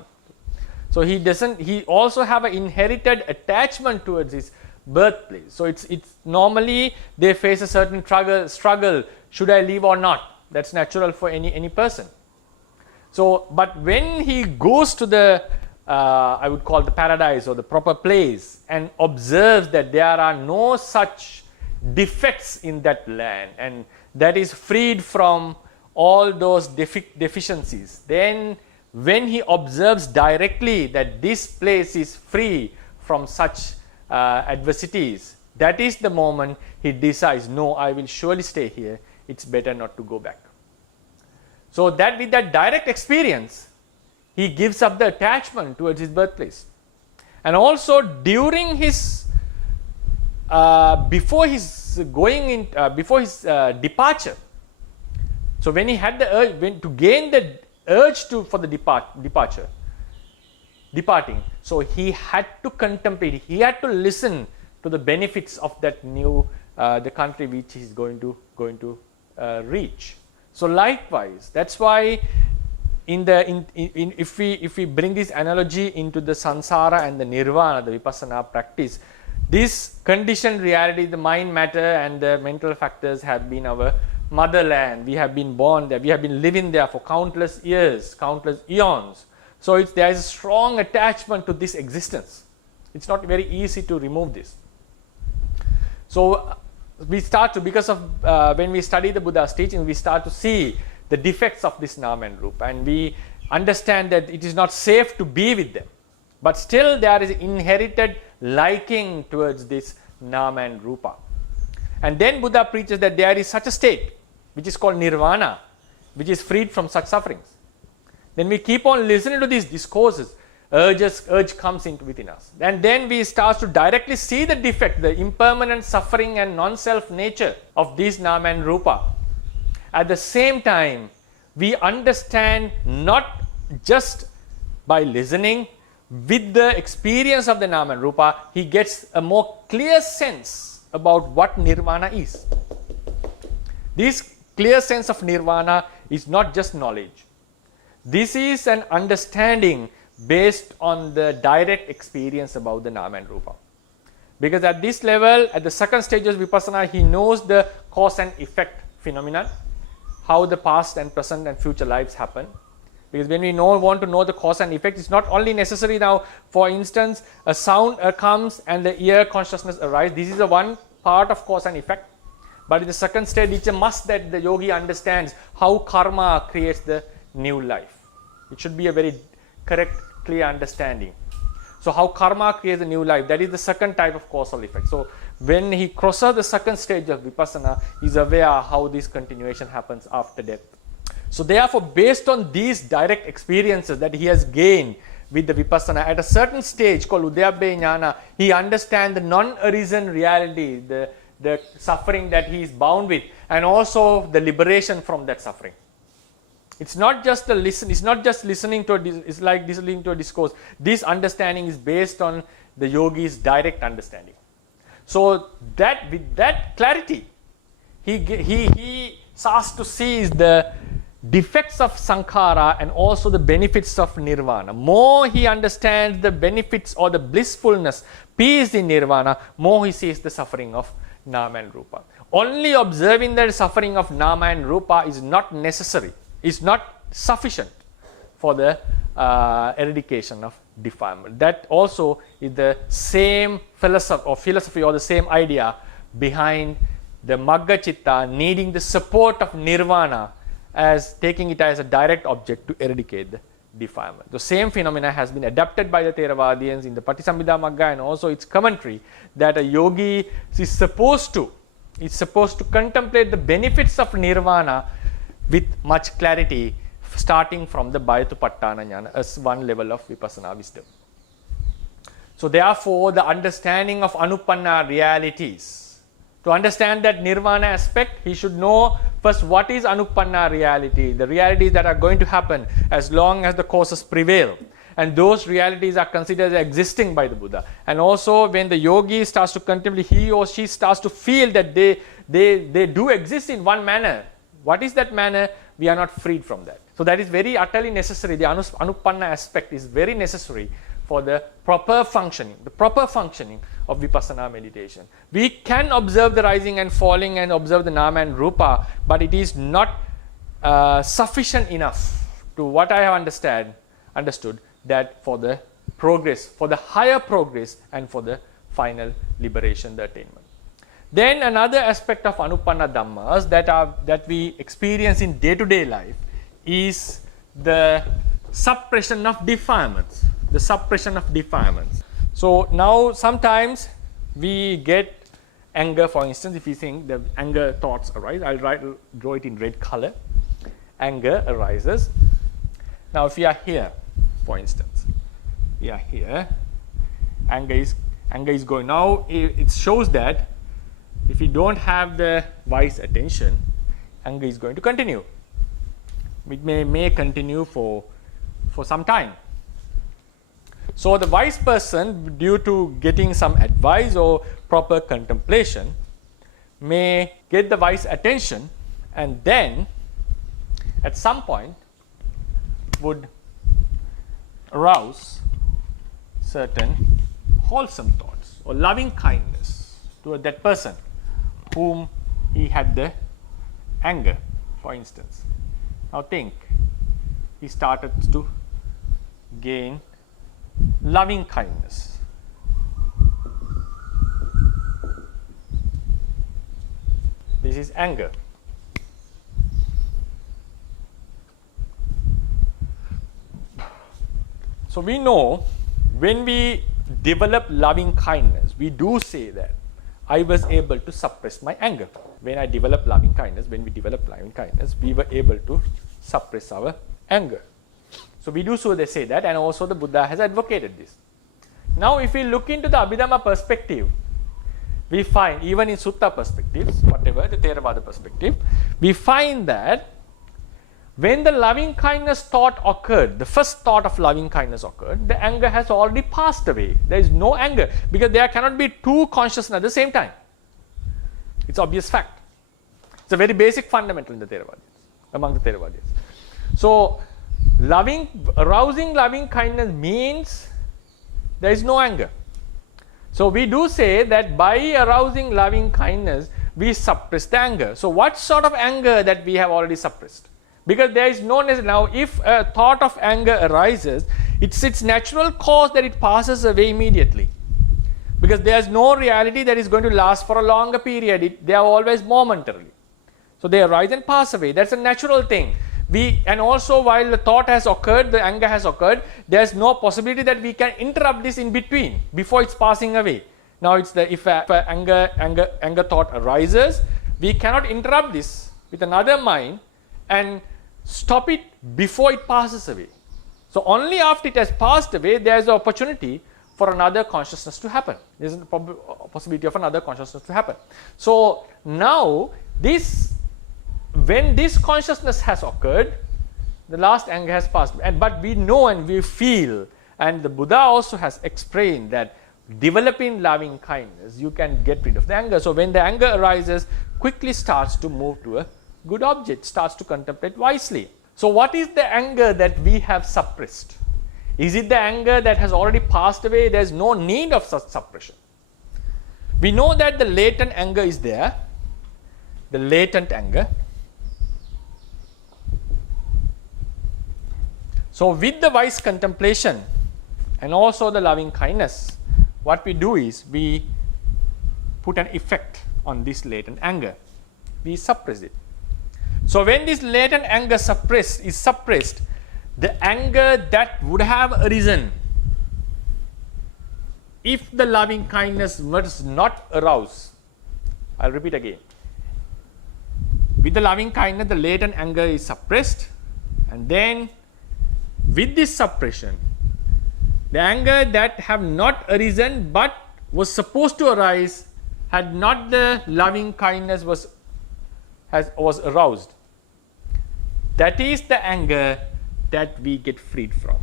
So he also have an inherited attachment towards his birthplace. So it's normally they face a certain struggle, should I leave or not? That's natural for any person. So, but when he goes to the, I would call the paradise or the proper place and observes that there are no such defects in that land and that is freed from all those deficiencies, then when he observes directly that this place is free from such adversities, that is the moment he decides, no, I will surely stay here, it's better not to go back. So that with that direct experience, he gives up the attachment towards his birthplace. And also during his, before his departure, so when he had the urge, to gain the urge for the departing, so he had to contemplate, he had to listen to the benefits of that new, the country which he is going to reach. So likewise, that's why if we bring this analogy into the samsara and the nirvana, the vipassana practice, this conditioned reality, the mind matter and the mental factors have been our motherland. We have been born there. We have been living there for countless years, countless eons. So there is a strong attachment to this existence. It's not very easy to remove this. So we start to, because of when we study the Buddha's teaching, we start to see the defects of this nama and rupa, and we understand that it is not safe to be with them. But still there is inherited liking towards this nama and rupa. And then Buddha preaches that there is such a state which is called nirvana, which is freed from such sufferings. Then we keep on listening to these discourses, urge comes into within us. And then we start to directly see the defect, the impermanent suffering and non-self nature of these nama and rupa. At the same time, we understand not just by listening, with the experience of the nama and rupa, he gets a more clear sense about what nirvana is. This clear sense of nirvana is not just knowledge. This is an understanding based on the direct experience about the nama and rupa. Because at this level, at the second stage of vipassana, he knows the cause and effect phenomenon, how the past and present and future lives happen. Because when we want to know the cause and effect, it's not only necessary now, for instance, a sound comes and the ear consciousness arises. This is the one part of cause and effect. But in the second stage, it's a must that the yogi understands how karma creates the new life. It should be a very correct, clear understanding. So how karma creates a new life, that is the second type of causal effect. So when he crosses the second stage of vipassana, he is aware how this continuation happens after death. So therefore, based on these direct experiences that he has gained with the vipassana, at a certain stage called Udayabbe Jnana, he understands the non-arisen reality, the suffering that he is bound with, and also the liberation from that suffering. It's not just listening to it's like listening to a discourse. This understanding is based on the yogi's direct understanding. So that with that clarity, he starts to see the defects of sankhara and also the benefits of nirvana. More he understands the benefits or the blissfulness, peace in nirvana, more he sees the suffering of nama and rupa. Only observing the suffering of nama and rupa is not necessary, is not sufficient for the eradication of defilement. That also is the same philosophy or the same idea behind the Magga Chitta needing the support of nirvana, as taking it as a direct object to eradicate the defilement. The same phenomena has been adapted by the Theravadians in the Patisambhida Magga and also its commentary, that a yogi is supposed to is supposed to contemplate the benefits of nirvana with much clarity, starting from the Bhayatupattana Jnana as one level of vipassana wisdom. So therefore, the understanding of anupanna realities. To understand that nirvana aspect, he should know first what is anupanna reality, the realities that are going to happen as long as the causes prevail. And those realities are considered as existing by the Buddha. And also when the yogi starts to contemplate, he or she starts to feel that they do exist in one manner. What is that manner? We are not freed from that. So that is very utterly necessary. The anupanna aspect is very necessary for the proper functioning of vipassana meditation. We can observe the rising and falling and observe the nama and rupa, but it is not sufficient enough to what I have understood that for the progress, for the higher progress and for the final liberation, the attainment. Then another aspect of anupanna dhammas that we experience in day-to-day life is the suppression of defilements. The suppression of defilements. So now sometimes we get anger, for instance, if you think the anger thoughts arise, I'll draw it in red color. Anger arises. Now if you are here, for instance, we are here, anger is going. Now it shows that if you don't have the wise attention, anger is going to continue. It may continue for some time. So the wise person, due to getting some advice or proper contemplation, may get the wise attention and then at some point would arouse certain wholesome thoughts or loving kindness toward that person whom he had the anger, for instance. Now think, he started to gain loving kindness. This is anger. So we know when we develop loving kindness, we do say that I was able to suppress my anger. When we develop loving kindness, we were able to suppress our anger. So we do so, they say that, and also the Buddha has advocated this. Now if we look into the Abhidhamma perspective, we find, even in Sutta perspectives, whatever, the Theravada perspective, we find that when the loving kindness thought occurred, the first thought of loving kindness occurred, the anger has already passed away. There is no anger because there cannot be two consciousness at the same time. It's obvious fact. It's a very basic fundamental in the Theravadins, among the Theravadins. So arousing loving kindness means there is no anger. So we do say that by arousing loving kindness, we suppress the anger. So what sort of anger that we have already suppressed? Because there is no necessity. Now if a thought of anger arises, it's its natural cause that it passes away immediately. Because there is no reality that is going to last for a longer period. They are always momentarily. So they arise and pass away. That's a natural thing. And also while the thought has occurred, the anger has occurred, there is no possibility that we can interrupt this in between, before it's passing away. Now it's if a anger thought arises, we cannot interrupt this with another mind and stop it before it passes away. So only after it has passed away, there is an opportunity for another consciousness to happen. There is a possibility of another consciousness to happen. So now when this consciousness has occurred, the last anger has passed. But we know and we feel, and the Buddha also has explained that developing loving kindness, you can get rid of the anger. So when the anger arises, quickly starts to move to a good object, starts to contemplate wisely. So what is the anger that we have suppressed? Is it the anger that has already passed away? There is no need of such suppression. We know that the latent anger is there, the latent anger. So with the wise contemplation and also the loving kindness, what we do is we put an effect on this latent anger. We suppress it. So when this latent anger is suppressed, the anger that would have arisen if the loving kindness was not aroused, I'll repeat again, with the loving kindness, the latent anger is suppressed, and then with this suppression, the anger that have not arisen but was supposed to arise had not the loving kindness was aroused. That is the anger that we get freed from.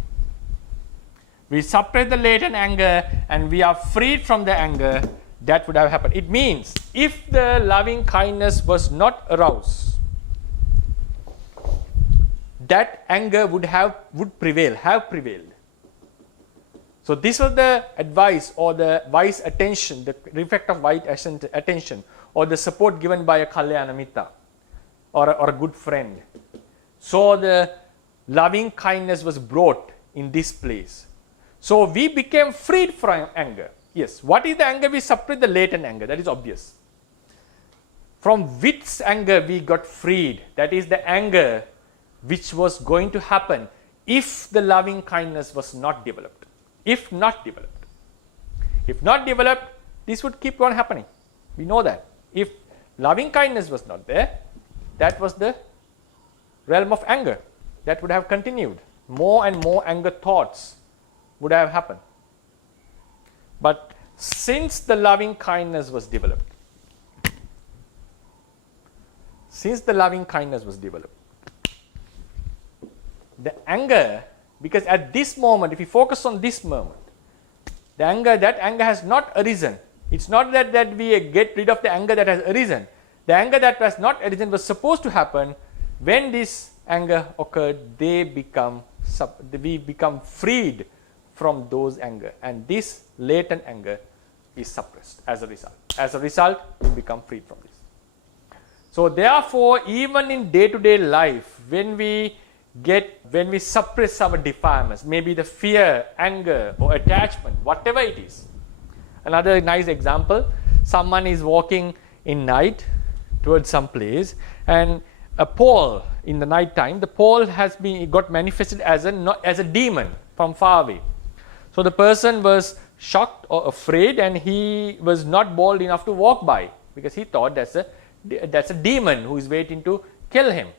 We suppress the latent anger and we are freed from the anger that would have happened. It means if the loving kindness was not aroused, that anger would have prevailed. So this was the advice or the wise attention, the effect of wise attention, or the support given by a Kalyana Mitta or a good friend. So the loving kindness was brought in this place. So we became freed from anger. Yes, what is the anger? We suppress the latent anger, that is obvious. From which anger we got freed? That is the anger which was going to happen if the loving kindness was not developed. If not developed, this would keep on happening. We know that. If loving kindness was not there, that was the realm of anger. That would have continued. More and more anger thoughts would have happened. But since the loving kindness was developed, the anger, because at this moment, if you focus on this moment, that anger has not arisen. It's not that we get rid of the anger that has arisen. The anger that has not arisen was supposed to happen. When this anger occurred, we become freed from those anger, and this latent anger is suppressed as a result. As a result, we become freed from this. So therefore, even in day-to-day life, when we suppress our defilements, maybe the fear, anger or attachment, whatever it is. Another nice example, someone is walking in night towards some place, and a pole in the night time, the pole got manifested as a demon from far away. So the person was shocked or afraid, and he was not bold enough to walk by because he thought that's a demon who is waiting to kill him.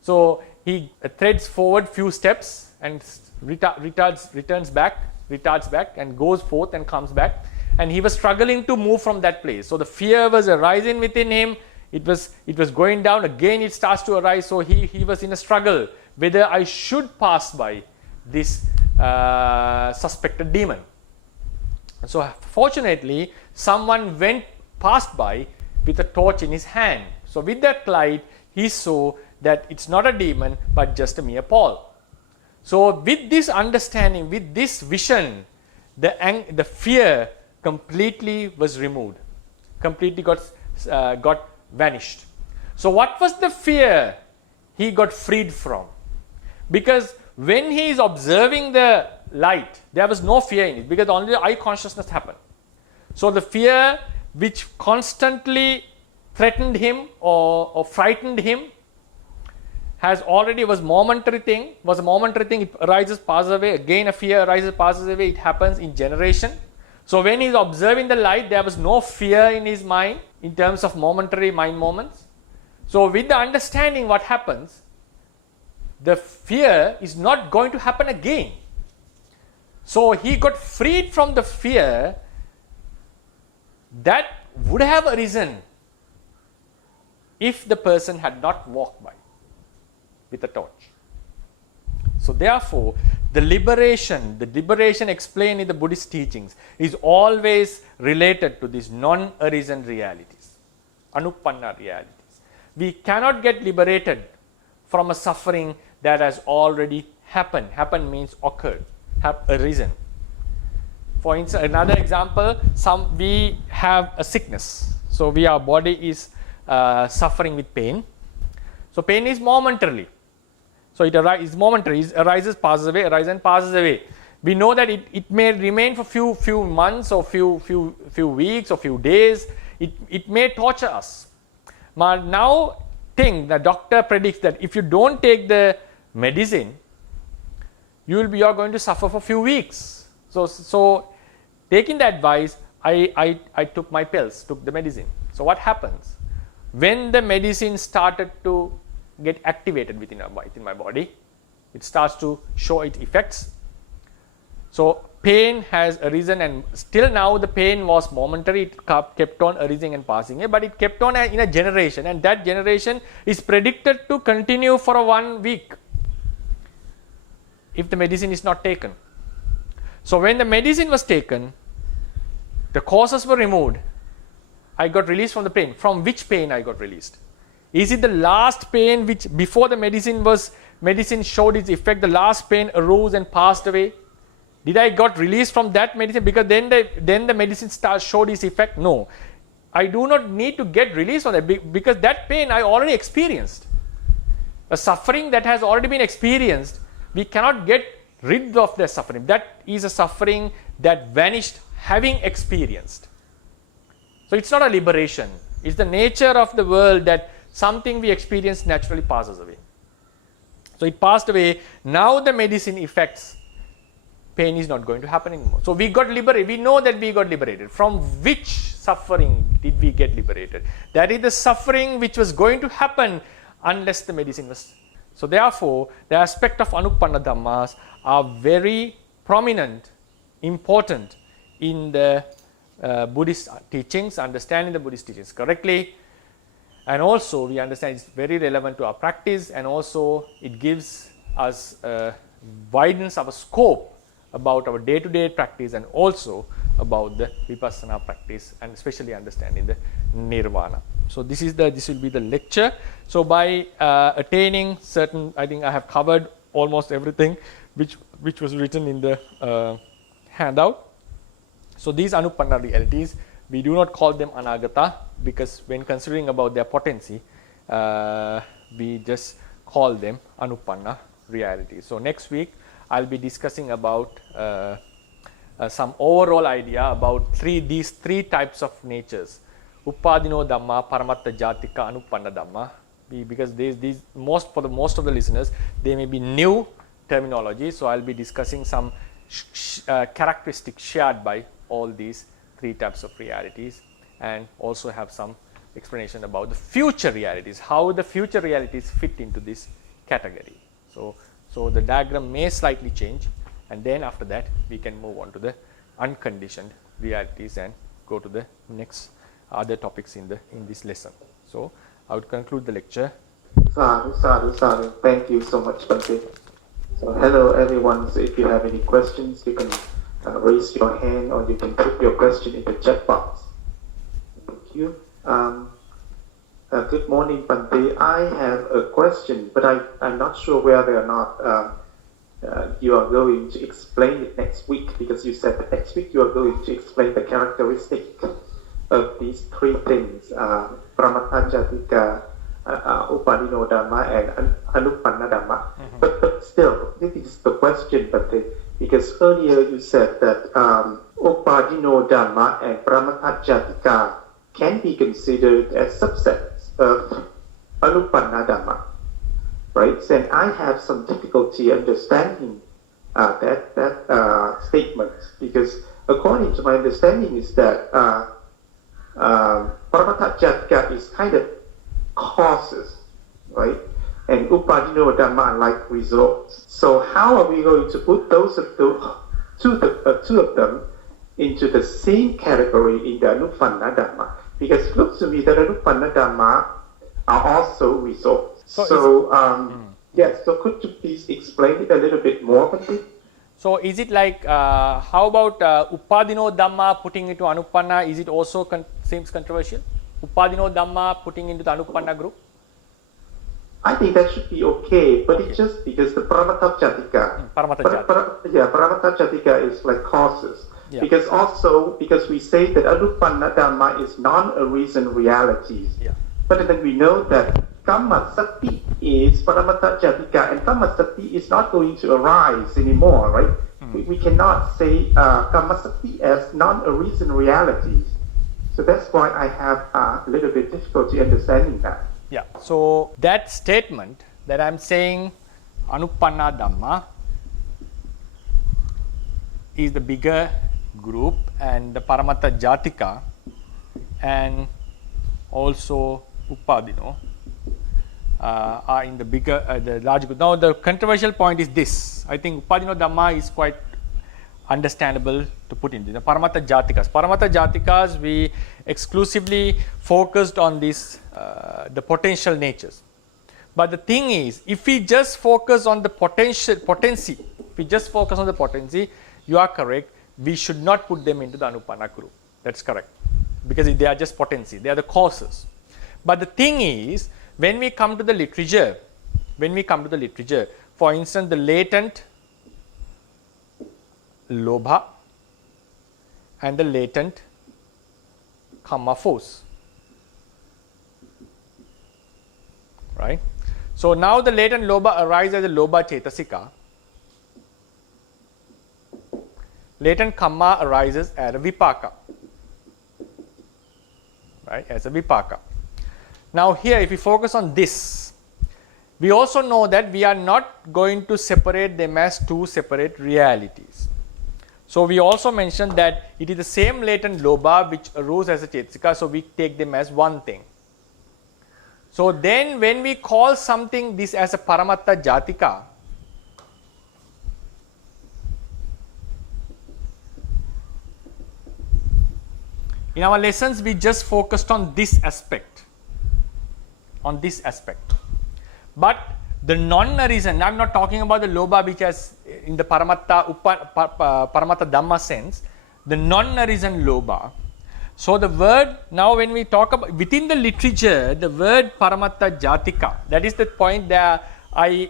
So he treads forward few steps and retards back and goes forth and comes back, and he was struggling to move from that place. So the fear was arising within him. It was going down again. It starts to arise. So he was in a struggle whether I should pass by this suspected demon. So fortunately, someone passed by with a torch in his hand. So with that light, he saw that it's not a demon but just a mere pole. So with this understanding, with this vision, the fear completely was removed, completely got vanished. So what was the fear he got freed from? Because when he is observing the light, there was no fear in it because only eye consciousness happened. So the fear which constantly threatened him or frightened him was a momentary thing. It arises, passes away. Again a fear arises, passes away. It happens in generation. So when he is observing the light, there was no fear in his mind in terms of momentary mind moments. So with the understanding what happens, the fear is not going to happen again. So he got freed from the fear that would have arisen if the person had not walked by with a torch. So therefore, the liberation explained in the Buddhist teachings is always related to these non-arisen realities, anuppanna realities. We cannot get liberated from a suffering that has already happened. Happen means occurred, have arisen. For instance, another example, we have a sickness. So our body is suffering with pain. So pain is momentarily. So it is momentary, it arises, passes away, arises and passes away. We know that it may remain for few months or few weeks or few days. It may torture us. But now the doctor predicts that if you don't take the medicine, you are going to suffer for few weeks. So taking the advice, I took my pills, took the medicine. So what happens? when the medicine started to get activated within my body, it starts to show its effects. So pain has arisen, and still now the pain was momentary, it kept on arising and passing, but it kept on in a generation, and that generation is predicted to continue for 1 week if the medicine is not taken. So when the medicine was taken, the causes were removed, I got released from the pain. From which pain I got released? Is it the last pain which before the medicine showed its effect, the last pain arose and passed away? Did I got released from that medicine because then the medicine showed its effect? No. I do not need to get released from that because that pain I already experienced. A suffering that has already been experienced, we cannot get rid of the suffering. That is a suffering that vanished having experienced. So it's not a liberation. It's the nature of the world that something we experience naturally passes away. So it passed away. Now the medicine effects, pain is not going to happen anymore. So we got liberated. We know that we got liberated. From which suffering did we get liberated? That is the suffering which was going to happen unless the medicine was. So therefore, the aspect of Anupanna Dhammas are very prominent, important in the Buddhist teachings, understanding the Buddhist teachings correctly. And also we understand it's very relevant to our practice, and also it gives us widens our scope about our day-to-day practice, and also about the vipassana practice, and especially understanding the nirvana. So this will be the lecture. So by attaining certain, I think I have covered almost everything which was written in the handout. So these Anupanna realities, we do not call them Anagata, because when considering about their potency, we just call them Anupanna realities. So next week I'll be discussing about some overall idea about these three types of natures: Upadino Dhamma, Paramatta Jatika, Anupanna Dhamma. Because these for most of the listeners, they may be new terminology. So I'll be discussing some characteristics shared by all these three types of realities, and also have some explanation about the future realities, how the future realities fit into this category. So the diagram may slightly change, and then after that we can move on to the unconditioned realities and go to the next other topics in this lesson. So I would conclude the lecture. Sadhu, sadhu, sadhu. Thank you so much, Bhante. So hello everyone. So if you have any questions, you can raise your hand, or you can put your question in the chat box. Thank you. Good morning, Bhante. I have a question, but I'm not sure whether or not you are going to explain it next week, because you said that next week you are going to explain the characteristic of these three things: Paramatta Jatika, Upadino Dhamma, and Anupanna Dhamma. But still, this is the question, Bhante, because earlier you said that Upadino Dhamma and Paramatta Jatika can be considered as subsets of Anupanna Dhamma, right? And I have some difficulty understanding that statement, because according to my understanding is that Paramatta Jatika is kind of causes, right? And Upadino Dhamma are like results. So how are we going to put two of them into the same category in the Anupanna Dhamma? Because it looks to me that Anupanna Dhamma are also results. So could you please explain it a little bit more, Bhante? So is it like, how about Upadino Dhamma putting into Anupanna, is it also seems controversial? Upadino Dhamma putting into the Anupanna group? I think that should be okay, but it's just because the Paramatta Jatika. Paramatta Jatika is like causes. Yeah. Because we say that Anupanna Dhamma is non-arisen realities. Yeah. But then we know that Kamma Sati is Paramatta Jatika, and Kamma Sati is not going to arise anymore, right? We cannot say Kamma Sati as non-arisen realities. So that's why I have a little bit difficulty understanding that. Yeah. So that statement that I'm saying Anupanna Dhamma is the bigger group, and the Paramatta Jatika and also Upadino are in the bigger, the large group. Now the controversial point is this. I think Upadino Dhamma is quite understandable to put in. The Paramattha Jatikas. Paramattha Jatikas, we exclusively focused on this, the potential natures. But the thing is, if we just focus on the potency, if we just focus on the potency, you are correct, we should not put them into the Anupanna group. That's correct. Because they are just potency, they are the causes. But the thing is, when we come to the literature, for instance, the latent lobha and the latent kamma force, right? So now the latent lobha arises as a lobha chetasika, latent kamma arises as a vipaka, right, as a vipaka. Now here, if we focus on this, we also know that we are not going to separate them as two separate realities. So we also mentioned that it is the same latent lobha which arose as a chetasika, so we take them as one thing. So then when we call something this as a Paramattha Jatika, in our lessons we just focused on this aspect. But the non-arisen, I am not talking about the lobha which has in the Paramattha Dhamma sense, the non-arisen lobha. So the word, now when we talk about, within the literature, the word Paramattha Jatika, that is the point that I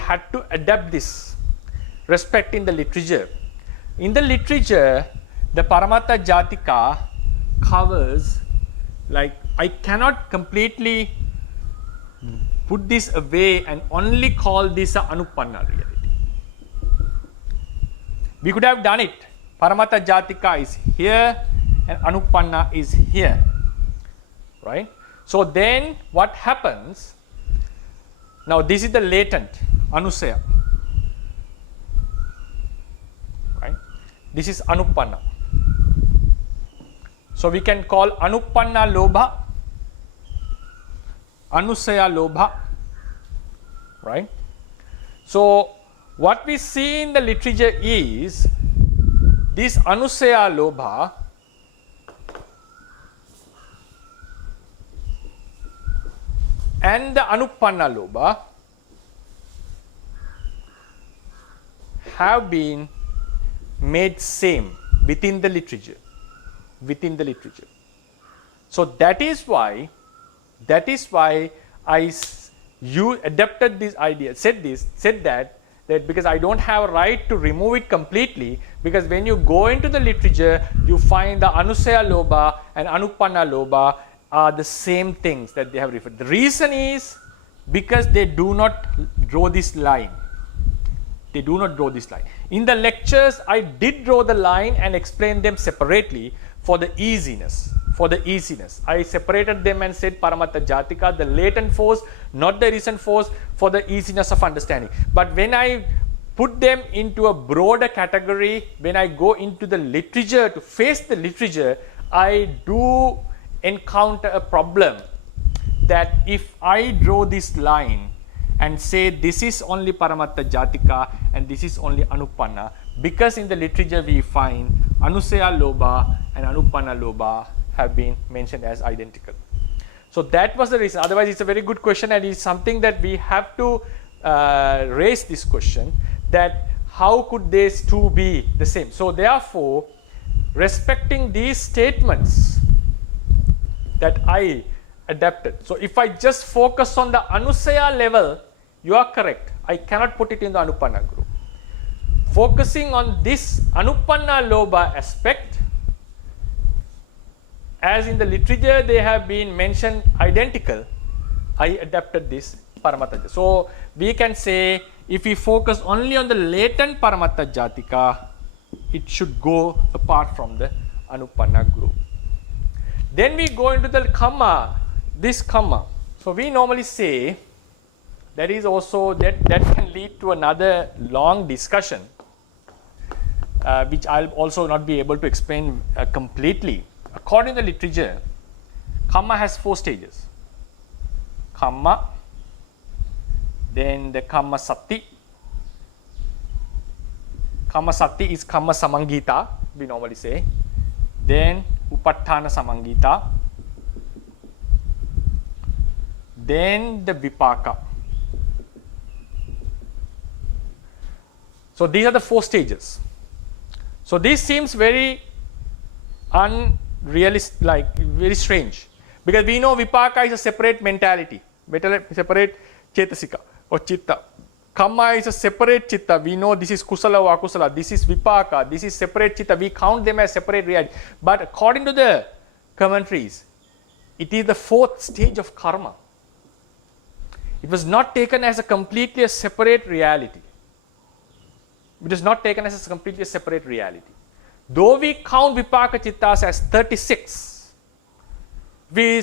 had to adapt this, respecting the literature. In the literature, the Paramattha Jatika covers, like, I cannot completely put this away and only call this a Anupanna reality. We could have done it. Paramattha Jatika is here and Anupanna is here, right? So then what happens? Now this is the latent Anusaya, right? This is Anupanna. So we can call Anupanna Lobha, Anusaya Lobha, right? So what we see in the literature is this Anusaya Lobha and the Anupanna Lobha have been made same within the literature. So that is why you adapted this idea, said that because I don't have a right to remove it completely, because when you go into the literature, you find the Anusaya Lobha and Anupanna Lobha are the same things that they have referred. The reason is because they do not draw this line. In the lectures, I did draw the line and explain them separately for the easiness. I separated them and said Paramattha Jatika, the latent force, not the recent force, for the easiness of understanding. But when I put them into a broader category, when I go into the literature, to face the literature, I do encounter a problem that if I draw this line and say this is only Paramattha Jatika and this is only Anupanna, because in the literature we find Anusaya Lobha and Anupanna Lobha have been mentioned as identical. So that was the reason. Otherwise, it's a very good question, and it's something that we have to raise this question, that how could these two be the same? So therefore, respecting these statements that I adapted. So if I just focus on the Anusaya level, you are correct. I cannot put it in the Anupanna group. Focusing on this Anupanna Lobha aspect, as in the literature they have been mentioned identical, I adapted this Paramattha. So we can say if we focus only on the latent Paramattha Jatika, it should go apart from the Anupanna group. Then we go into the Kamma, this Kamma. So we normally say that is also that can lead to another long discussion, which I'll also not be able to explain completely. According to the literature, Kamma has 4 stages. kamma, then the kamma sati. Kamma sati is kamma samangita, we normally say. Then upattana samangita. Then the vipaka. So these are the 4 stages. So this seems very unrealistic, like very strange, because we know vipaka is a separate mentality, separate chetasika or chitta. Kamma is a separate chitta. We know this is kusala or akusala. This is vipaka. This is separate chitta. We count them as separate reality. But according to the commentaries, it is the 4th stage of karma. It was not taken as a completely separate reality. It is not taken as a completely separate reality. Though we count vipaka chittas as 36, we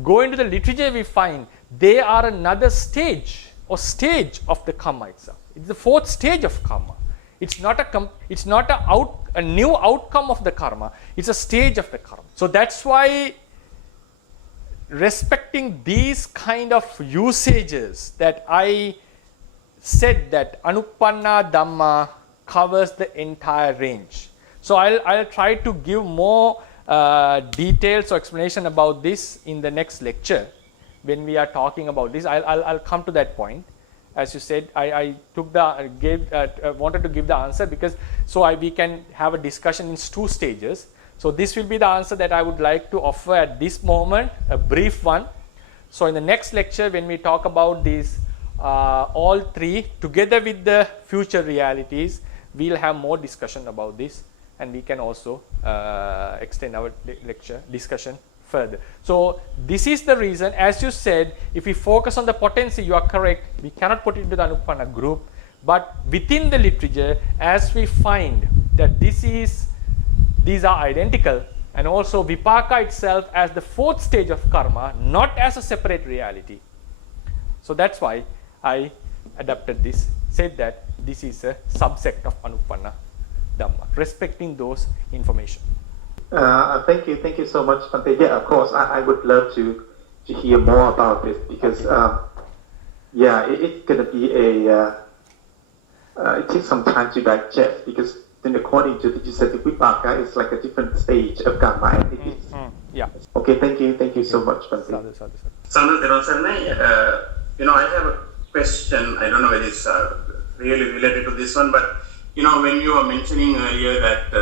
go into the literature, we find they are another stage or stage of the karma itself. It's the 4th stage of karma. It's not a new outcome of the karma. It's a stage of the karma. So that's why respecting these kind of usages that I said that Anupanna Dhamma covers the entire range. So I'll try to give more details or explanation about this in the next lecture when we are talking about this. I'll come to that point. As you said, I wanted to give the answer because we can have a discussion in 2 stages. So this will be the answer that I would like to offer at this moment, a brief one. So in the next lecture, when we talk about these all 3 together with the future realities, we'll have more discussion about this, and we can also extend our lecture discussion further. So this is the reason, as you said, if we focus on the potency, you are correct, we cannot put it into the Anupanna group, but within the literature, as we find that these are identical, and also vipaka itself as the 4th stage of karma, not as a separate reality. So that's why I adapted this, said that this is a subsect of Anupanna Dhamma, respecting those information. Thank you so much, Bhante. Yeah, of course, I would love to hear more about this because, it's going to be it takes some time to digest because then according to the vipaka, it's like a different stage of karma. Yeah. Okay, thank you so much, Bhante. I have a question. I don't know if it's really related to this one, but when you were mentioning earlier that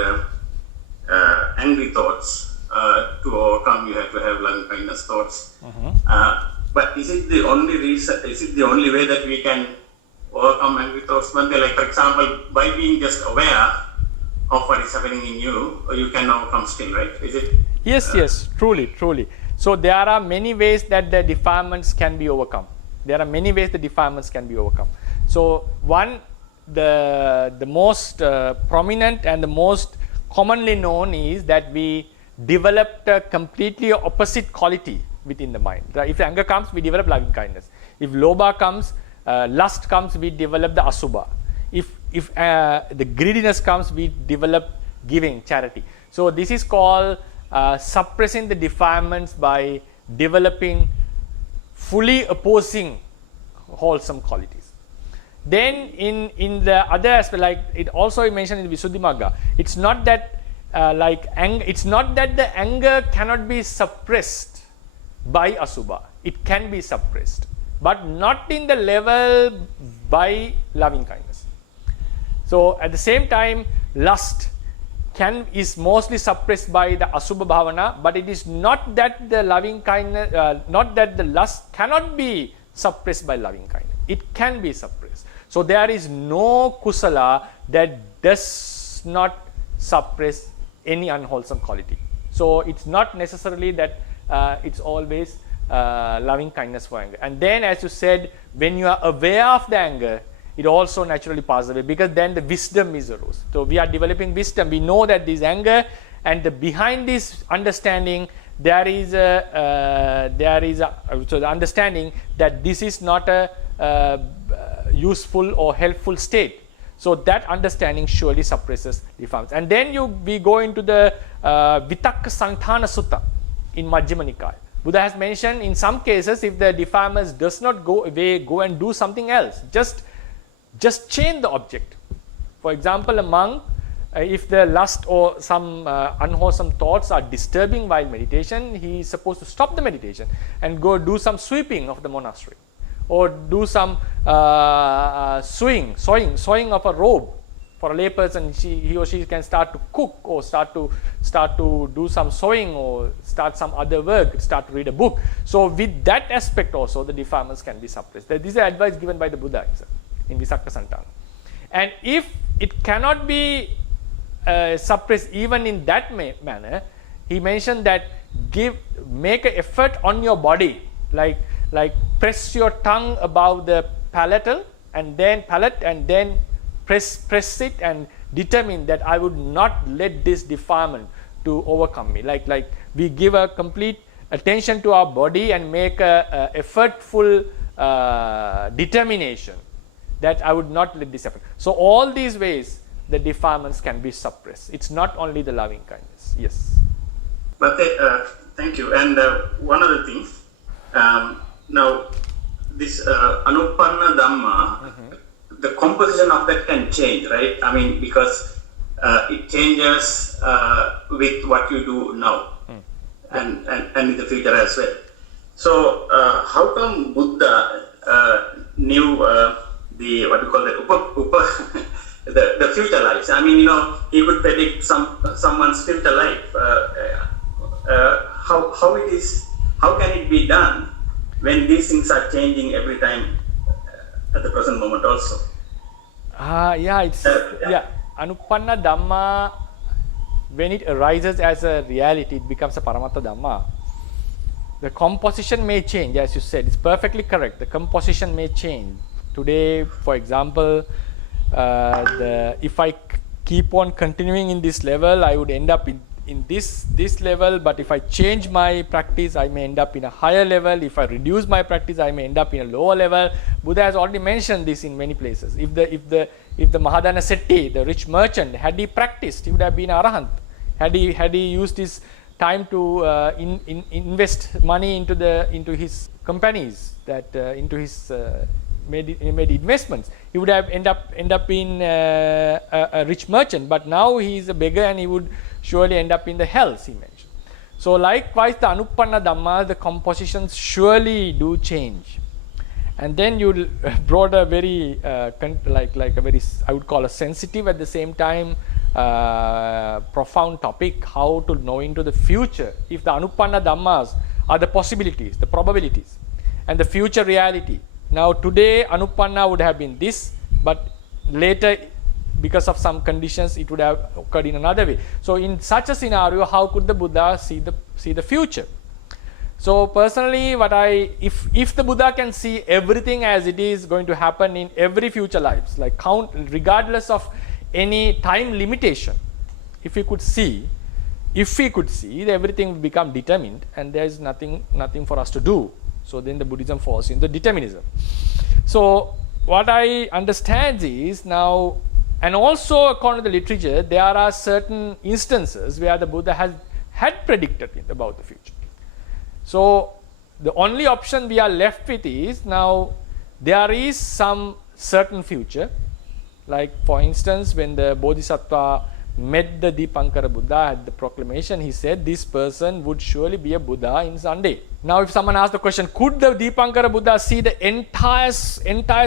angry thoughts to overcome, you have to have loving kindness thoughts. But is it the only reason? Is it the only way that we can overcome angry thoughts? Like for example, by being just aware of what is happening in you, you can overcome still, right? Is it? Yes, truly. So there are many ways that the defilements can be overcome. So one, the most prominent and the most commonly known is that we developed a completely opposite quality within the mind. If anger comes, we develop loving kindness. If lobha comes, lust comes, we develop the asubha. If the greediness comes, we develop giving, charity. So this is called suppressing the defilements by developing fully opposing wholesome qualities. Then in the other aspect, like it also mentioned in Visuddhimagga, it's not that it's not that the anger cannot be suppressed by asubha. It can be suppressed, but not in the level by loving kindness. So at the same time, lust is mostly suppressed by the asubha bhavana, but it is not that the loving kindness, not that the lust cannot be suppressed by loving kindness. It can be suppressed. So there is no kusala that does not suppress any unwholesome quality. So it's not necessarily that it's always loving kindness for anger. And then, as you said, when you are aware of the anger, it also naturally passes away because then the wisdom is arose. So we are developing wisdom. We know that this anger, and behind this understanding, there is the understanding that this is not a useful or helpful state. So that understanding surely suppresses defilements. And then we go into the Vitakka Santhana Sutta in Majjhima Nikaya. Buddha has mentioned in some cases, if the defilements does not go away, go and do something else. Just change the object. For example, a monk, if the lust or some unwholesome thoughts are disturbing while meditation, he is supposed to stop the meditation and go do some sweeping of the monastery, or do some sewing of a robe. For a layperson, he or she can start to cook, or start to do some sewing, or start some other work, start to read a book. So with that aspect also, the defilements can be suppressed. This is advice given by the Buddha itself in Visakha Santana. And if it cannot be suppressed even in that manner, he mentioned that make an effort on your body, like press your tongue above the palatal and then press it and determine that I would not let this defilement to overcome me. Like we give a complete attention to our body and make a effortful determination that I would not let this happen. So all these ways the defilements can be suppressed. It's not only the loving kindness. Yes. But thank you. And one other thing. Now, this Anupanna Dhamma, the composition of that can change, right? I mean, because it changes with what you do now and in the future as well. So, how come Buddha knew the what you call the the future lives? I mean, he could predict someone's future life. How can it be done when these things are changing every time at the present moment also? Anupanna Dhamma, when it arises as a reality, it becomes a Paramatta Dhamma. The composition may change, as you said. It's perfectly correct. The composition may change. Today, for example, if I keep on continuing in this level, I would end up in this level. But if I change my practice, I may end up in a higher level. If I reduce my practice, I may end up in a lower level. Buddha has already mentioned this in many places. If the Mahadana Setti, the rich merchant, had he practiced, he would have been Arahant. Had he used his time to invest money into his companies, into his made investments, he would have end up being a rich merchant. But now he is a beggar, and he would surely end up in the hells, he mentioned. So likewise, the Anupanna Dhamma, the compositions surely do change. And then you brought a very like a very, I would call a sensitive, at the same time profound topic: how to know into the future. If the Anupanna Dhammas are the possibilities, the probabilities, and the future reality. Now today Anupanna would have been this, but later, because of some conditions, it would have occurred in another way. So in such a scenario, how could the Buddha see the future? So personally, if the Buddha can see everything as it is going to happen in every future lives, like regardless of any time limitation, if he could see, everything would become determined, and there is nothing for us to do. So then the Buddhism falls into determinism. So what I understand is now, and also according to the literature, there are certain instances where the Buddha had predicted about the future. So the only option we are left with is, now there is some certain future, like for instance, when the Bodhisattva met the Dipankara Buddha at the proclamation, he said this person would surely be a Buddha in Sunday. Now if someone asks the question, could the Dipankara Buddha see the entire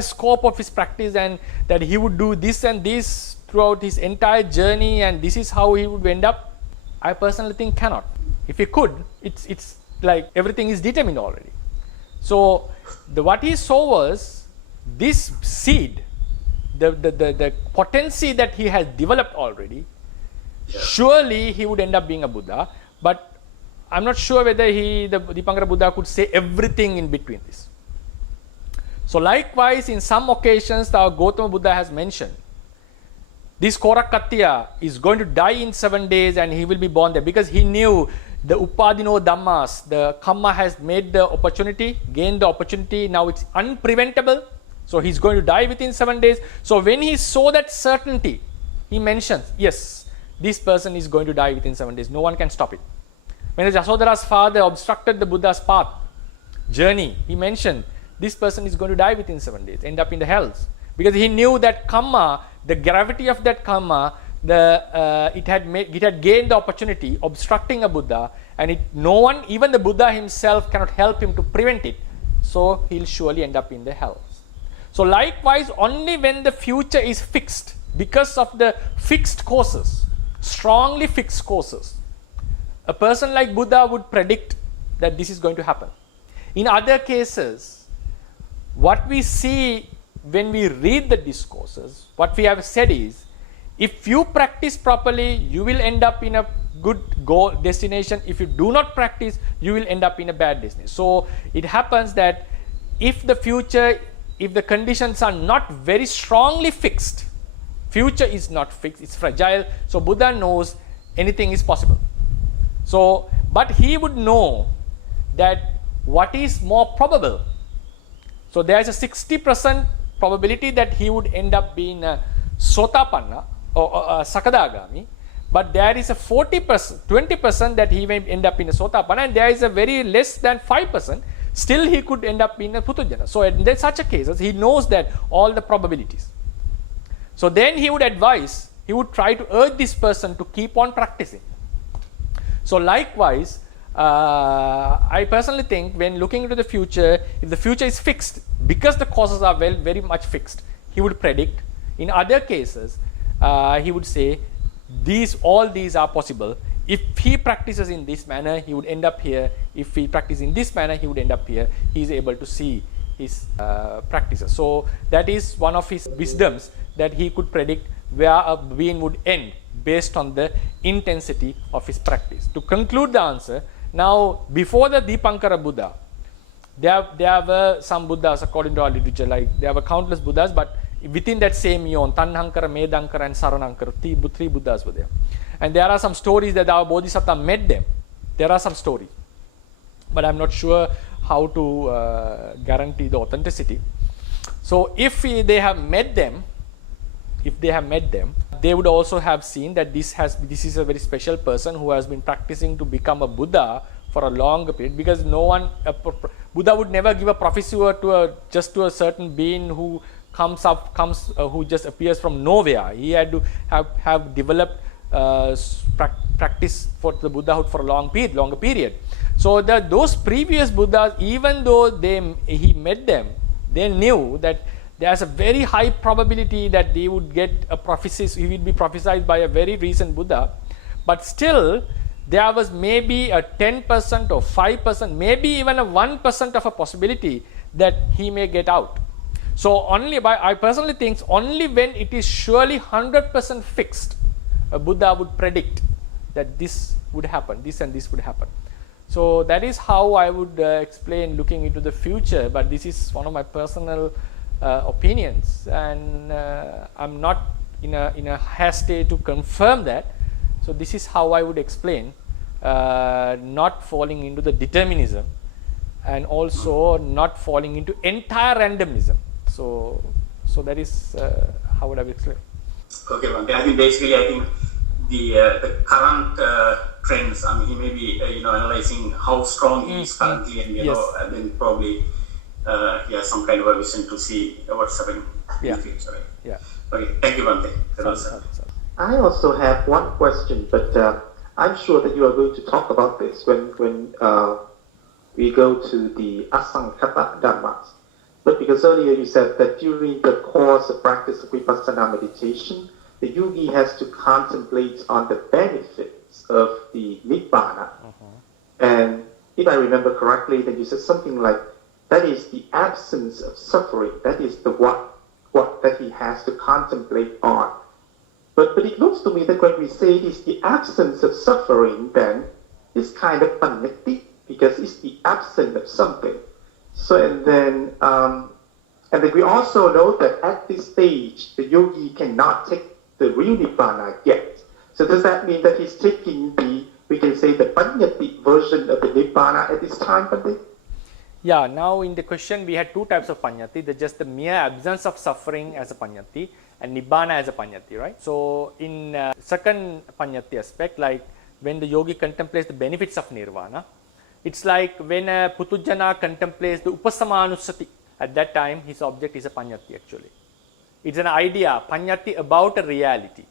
scope of his practice, and that he would do this and this throughout his entire journey, and this is how he would end up? I personally think cannot. If he could, it's like everything is determined already. So what he saw was this seed, the potency that he has developed already. Surely he would end up being a Buddha, but I'm not sure whether the Dipankara Buddha could say everything in between this. So likewise, in some occasions, the Gautama Buddha has mentioned this Korakattiya is going to die in 7 days, and he will be born there, because he knew the Upadino Dhammas, the Kamma has made the opportunity, gained the opportunity, now it's unpreventable. So he's going to die within 7 days. So when he saw that certainty, he mentions, yes, this person is going to die within 7 days. No one can stop it. When Jasodhara's father obstructed the Buddha's path, journey, he mentioned this person is going to die within 7 days, end up in the hells. Because he knew that karma, the gravity of that karma, it had gained the opportunity obstructing a Buddha, and no one, even the Buddha himself, cannot help him to prevent it. So he'll surely end up in the hells. So likewise, only when the future is fixed, because of the fixed causes, strongly fixed causes, a person like Buddha would predict that this is going to happen. In other cases, what we see when we read the discourses, what we have said is, if you practice properly, you will end up in a good goal destination. If you do not practice, you will end up in a bad destination. So it happens that if the future, if the conditions are not very strongly fixed, future is not fixed, it's fragile. So Buddha knows anything is possible. So, but he would know that what is more probable. So there is a 60% probability that he would end up being a Sotapanna or Sakadagami, but there is a 20% that he may end up in a Sotapanna, and there is a very less than 5%, still he could end up in a Putujana. So in such a cases, he knows that all the probabilities. So then he would advise, he would try to urge this person to keep on practicing. So likewise, I personally think when looking into the future, if the future is fixed, because the causes are very much fixed, he would predict. In other cases, he would say, all these are possible. If he practices in this manner, he would end up here. If he practices in this manner, he would end up here. He is able to see his practices. So that is one of his wisdoms, that he could predict where a being would end based on the intensity of his practice. To conclude the answer, now before the Dipankara Buddha, there were some Buddhas according to our literature, like there were countless Buddhas, but within that same eon, Tanhankara, Medankara and Saranankara, three Buddhas were there. And there are some stories that our Bodhisattva met them. There are some stories, but I'm not sure how to guarantee the authenticity. So if they have met them, they would also have seen that this is a very special person who has been practicing to become a Buddha for a longer period, because no one, Buddha would never give a professor to a certain being who who just appears from nowhere. He had to have developed practice for the Buddhahood for a longer period. So those previous Buddhas, even though he met them, they knew that there's a very high probability that they would get a prophecy, he would be prophesied by a very recent Buddha, but still there was maybe a 10% or 5%, maybe even a 1% of a possibility that he may get out. So I personally think only when it is surely 100% fixed, a Buddha would predict that this would happen, this and this would happen. So that is how I would explain looking into the future, but this is one of my personal opinions, and I'm not in a hasty to confirm that. So this is how I would explain, not falling into the determinism, and also not falling into entire randomism. So that is how would I explain. Okay, Bhante. I think basically, the current trends. I mean, he may be analyzing how strong he is currently, and and then probably he has some kind of a vision to see what's happening in the future. Right? Yeah. Okay. Thank you, Bhante. I also have one question, but I'm sure that you are going to talk about this when we go to the Asankata Dhammas. But because earlier you said that during the course of practice of Vipassana meditation, the yogi has to contemplate on the benefits of the Nibbana. And if I remember correctly, then you said something like, that is the absence of suffering. That is the what that he has to contemplate on. But it looks to me that when we say it is the absence of suffering, then it's kind of panyati, because it's the absence of something. So and then we also know that at this stage the yogi cannot take the real nibbana yet. So does that mean that he's taking we can say the panyati version of the nibbana at this time, Pandit? Yeah, now in the question we had two types of panyati, just the mere absence of suffering as a panyati and nibbana as a panyati, right? So in second panyati aspect, like when the yogi contemplates the benefits of nirvana. It's like when a putujjana contemplates the upasamanusati. At that time, his object is a panyati actually. It's an idea, panyati, about a reality.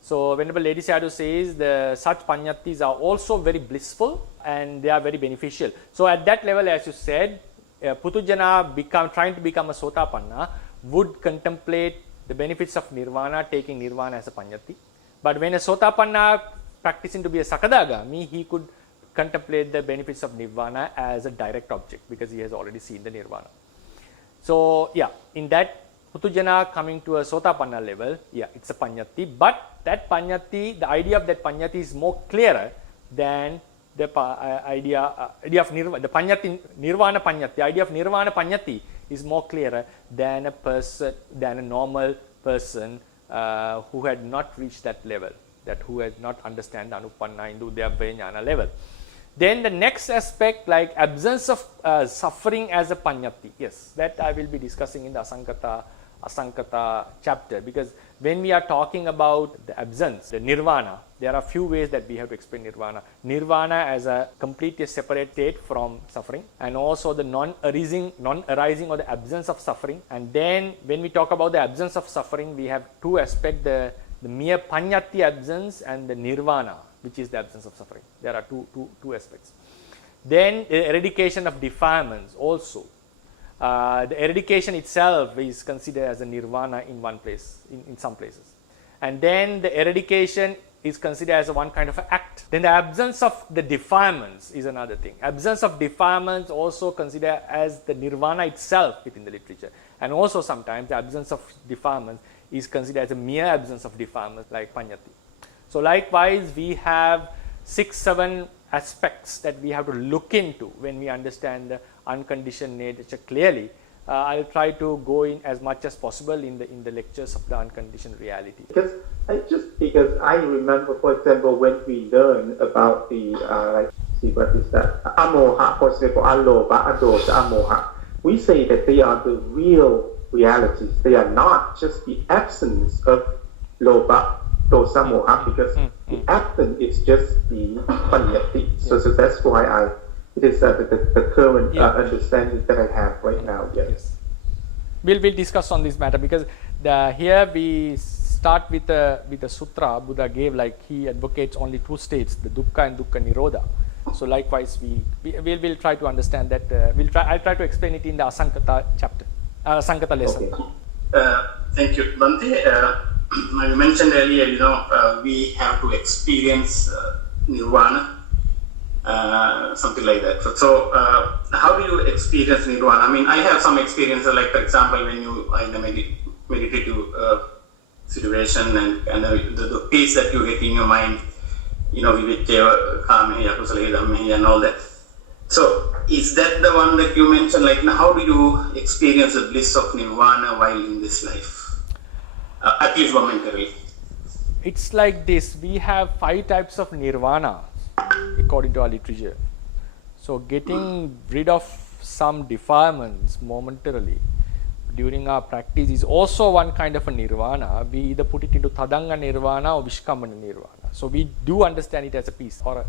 So Venerable Lady Sayadaw says such panyatis are also very blissful and they are very beneficial. So at that level, as you said, putujjana trying to become a sotapanna would contemplate the benefits of nirvana, taking nirvana as a panyati. But when a sotapanna practicing to be a sakadagami, he could contemplate the benefits of nirvana as a direct object because he has already seen the nirvana. So yeah, in that putujjana coming to a sotapanna level, yeah, it's a panyati, but that panyati, the idea of that panyati is more clearer than the idea of nirvana, the panyati, nirvana panyati. The idea of nirvana panyati is more clearer than a normal person who had not reached that level, who had not understand the anupanna into their jnana level. Then the next aspect, like absence of suffering as a panyati. Yes, that I will be discussing in the Asankata chapter, because when we are talking about the absence, the nirvana, there are few ways that we have to explain nirvana. Nirvana as a completely separate state from suffering, and also the non-arising or the absence of suffering. And then when we talk about the absence of suffering, we have two aspects, the mere panyati absence and the nirvana, which is the absence of suffering. There are two aspects. Then the eradication of defilements also. The eradication itself is considered as a nirvana in one place, in some places. And then the eradication is considered as one kind of an act. Then the absence of the defilements is another thing. Absence of defilements also considered as the nirvana itself within the literature. And also sometimes the absence of defilements is considered as a mere absence of defilements like panyati. So likewise, we have 6-7 aspects that we have to look into when we understand the unconditioned nature clearly. I'll try to go in as much as possible in the lectures of the unconditioned reality. Because I remember, for example, when we learn about the what is that? Amoha, for example, aloba, adosha, amoha. We say that they are the real realities. They are not just the absence of loba, dosa, moha, because the absence is just the panyati. So that's why it is the current understanding that I have right now. Yes. We'll discuss on this matter, because here we start with a sutra Buddha gave, like he advocates only two states, the dukkha and dukkha nirodha. So likewise, we'll try to understand that. I'll try to explain it in the Asankata chapter, Asankata lesson. Okay. Thank you, Bhante. You mentioned earlier, we have to experience nirvana. Something like that. So, how do you experience nirvana? I mean, I have some experiences, like for example, when you are in a meditative situation and the peace that you get in your mind, and all that. So, is that the one that you mentioned? Like, how do you experience the bliss of nirvana while in this life? At least momentarily. It's like this. We have 5 types of nirvana according to our literature. So getting rid of some defilements momentarily during our practice is also one kind of a nirvana. We either put it into tadanga nirvana or vishkamana nirvana. So we do understand it as a peace or an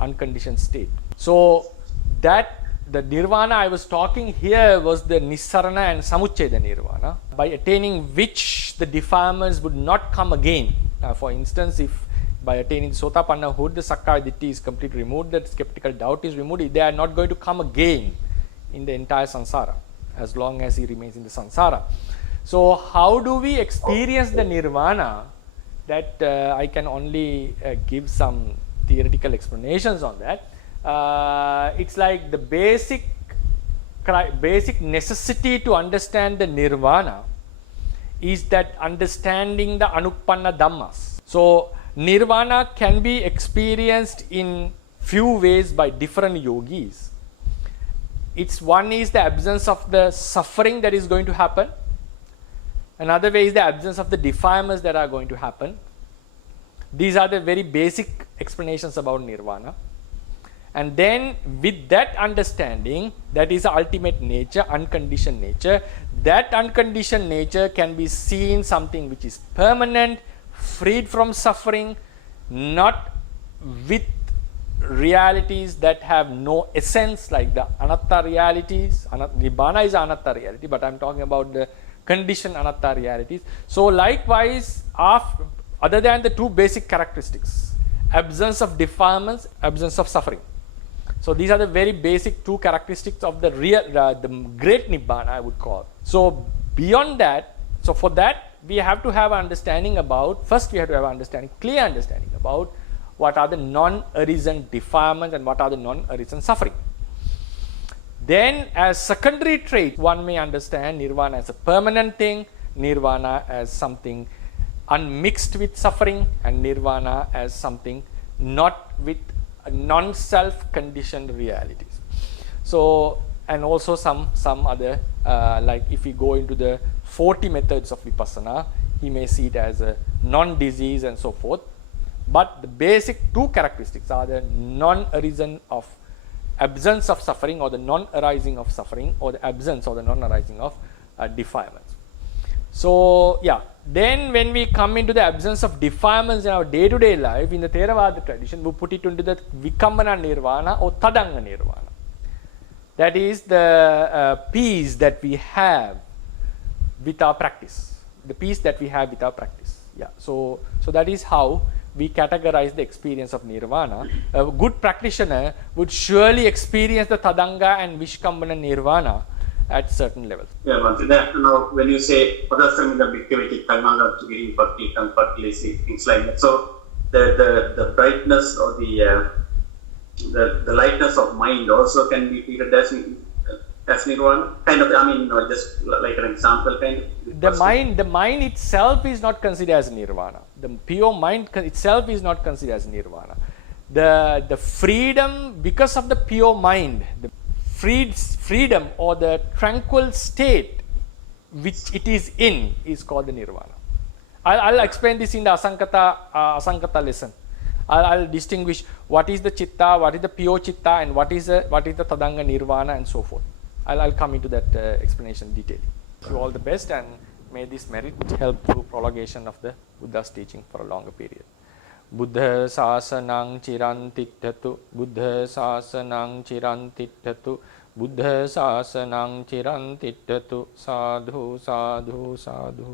unconditioned state. So that the nirvana I was talking here was the nissarana and samucceda nirvana, by attaining which the defilements would not come again. For instance, if by attaining sotapannahood, the sakkaya ditthi is completely removed, that skeptical doubt is removed, they are not going to come again in the entire samsara, as long as he remains in the samsara. So how do we experience the nirvana? That I can only give some theoretical explanations on that. It's like the basic necessity to understand the nirvana is that understanding the anupanna dhammas. So nirvana can be experienced in few ways by different yogis. One is the absence of the suffering that is going to happen. Another way is the absence of the defilements that are going to happen. These are the very basic explanations about nirvana. And then with that understanding, that is the ultimate nature, unconditioned nature. That unconditioned nature can be seen something which is permanent, freed from suffering, not with realities that have no essence, like the anatta realities. Nibbana is anatta reality, but I'm talking about the conditioned anatta realities. So likewise, other than the two basic characteristics, absence of defilements, absence of suffering. So these are the very basic two characteristics of the the great Nibbana, I would call. So beyond that, so for that we have to have understanding about, first we have to have understanding, clear understanding about what are the non-arisen defilements and what are the non-arisen suffering. Then as secondary trait, one may understand Nirvana as a permanent thing, Nirvana as something unmixed with suffering, and Nirvana as something not with non-self conditioned realities. So, and also some other, like if we go into the 40 methods of Vipassana, he may see it as a non-disease and so forth. But the basic two characteristics are the non-arisen of absence of suffering, or the non-arising of suffering, or the absence or the non-arising of defilements. So yeah, then when we come into the absence of defilements in our day-to-day life, in the Theravada tradition, we put it into the Vikammana Nirvana or Tadanga Nirvana. That is the peace that we have with our practice. The peace that we have with our practice. Yeah. So that is how we categorize the experience of Nirvana. A good practitioner would surely experience the Tadanga and Vishkambana Nirvana at certain levels. Yeah, Bhante, now when you say Padasamida Bhikkhave Chittanganga Chugiri Bhakti Kampartilesi, things like that. So the brightness or the lightness of mind also can be treated as Nirvana, kind of. I mean, just like an example, kind of. The mind itself is not considered as Nirvana. The pure mind itself is not considered as Nirvana. The freedom, because of the pure mind, the freedom or the tranquil state which it is in is called the Nirvana. I'll explain this in the Asankata lesson. I'll distinguish what is the Chitta, what is the pure Chitta, and what is the Tadanga Nirvana, and so forth. I'll come into that explanation detailing. Wish you all the best, and may this merit help through prolongation of the Buddha's teaching for a longer period. Buddha Sasanang Chirantittatu, Buddha Sasanang Chirantittatu, Buddha Sasanang Chirantittatu, Sadhu, Sadhu, Sadhu.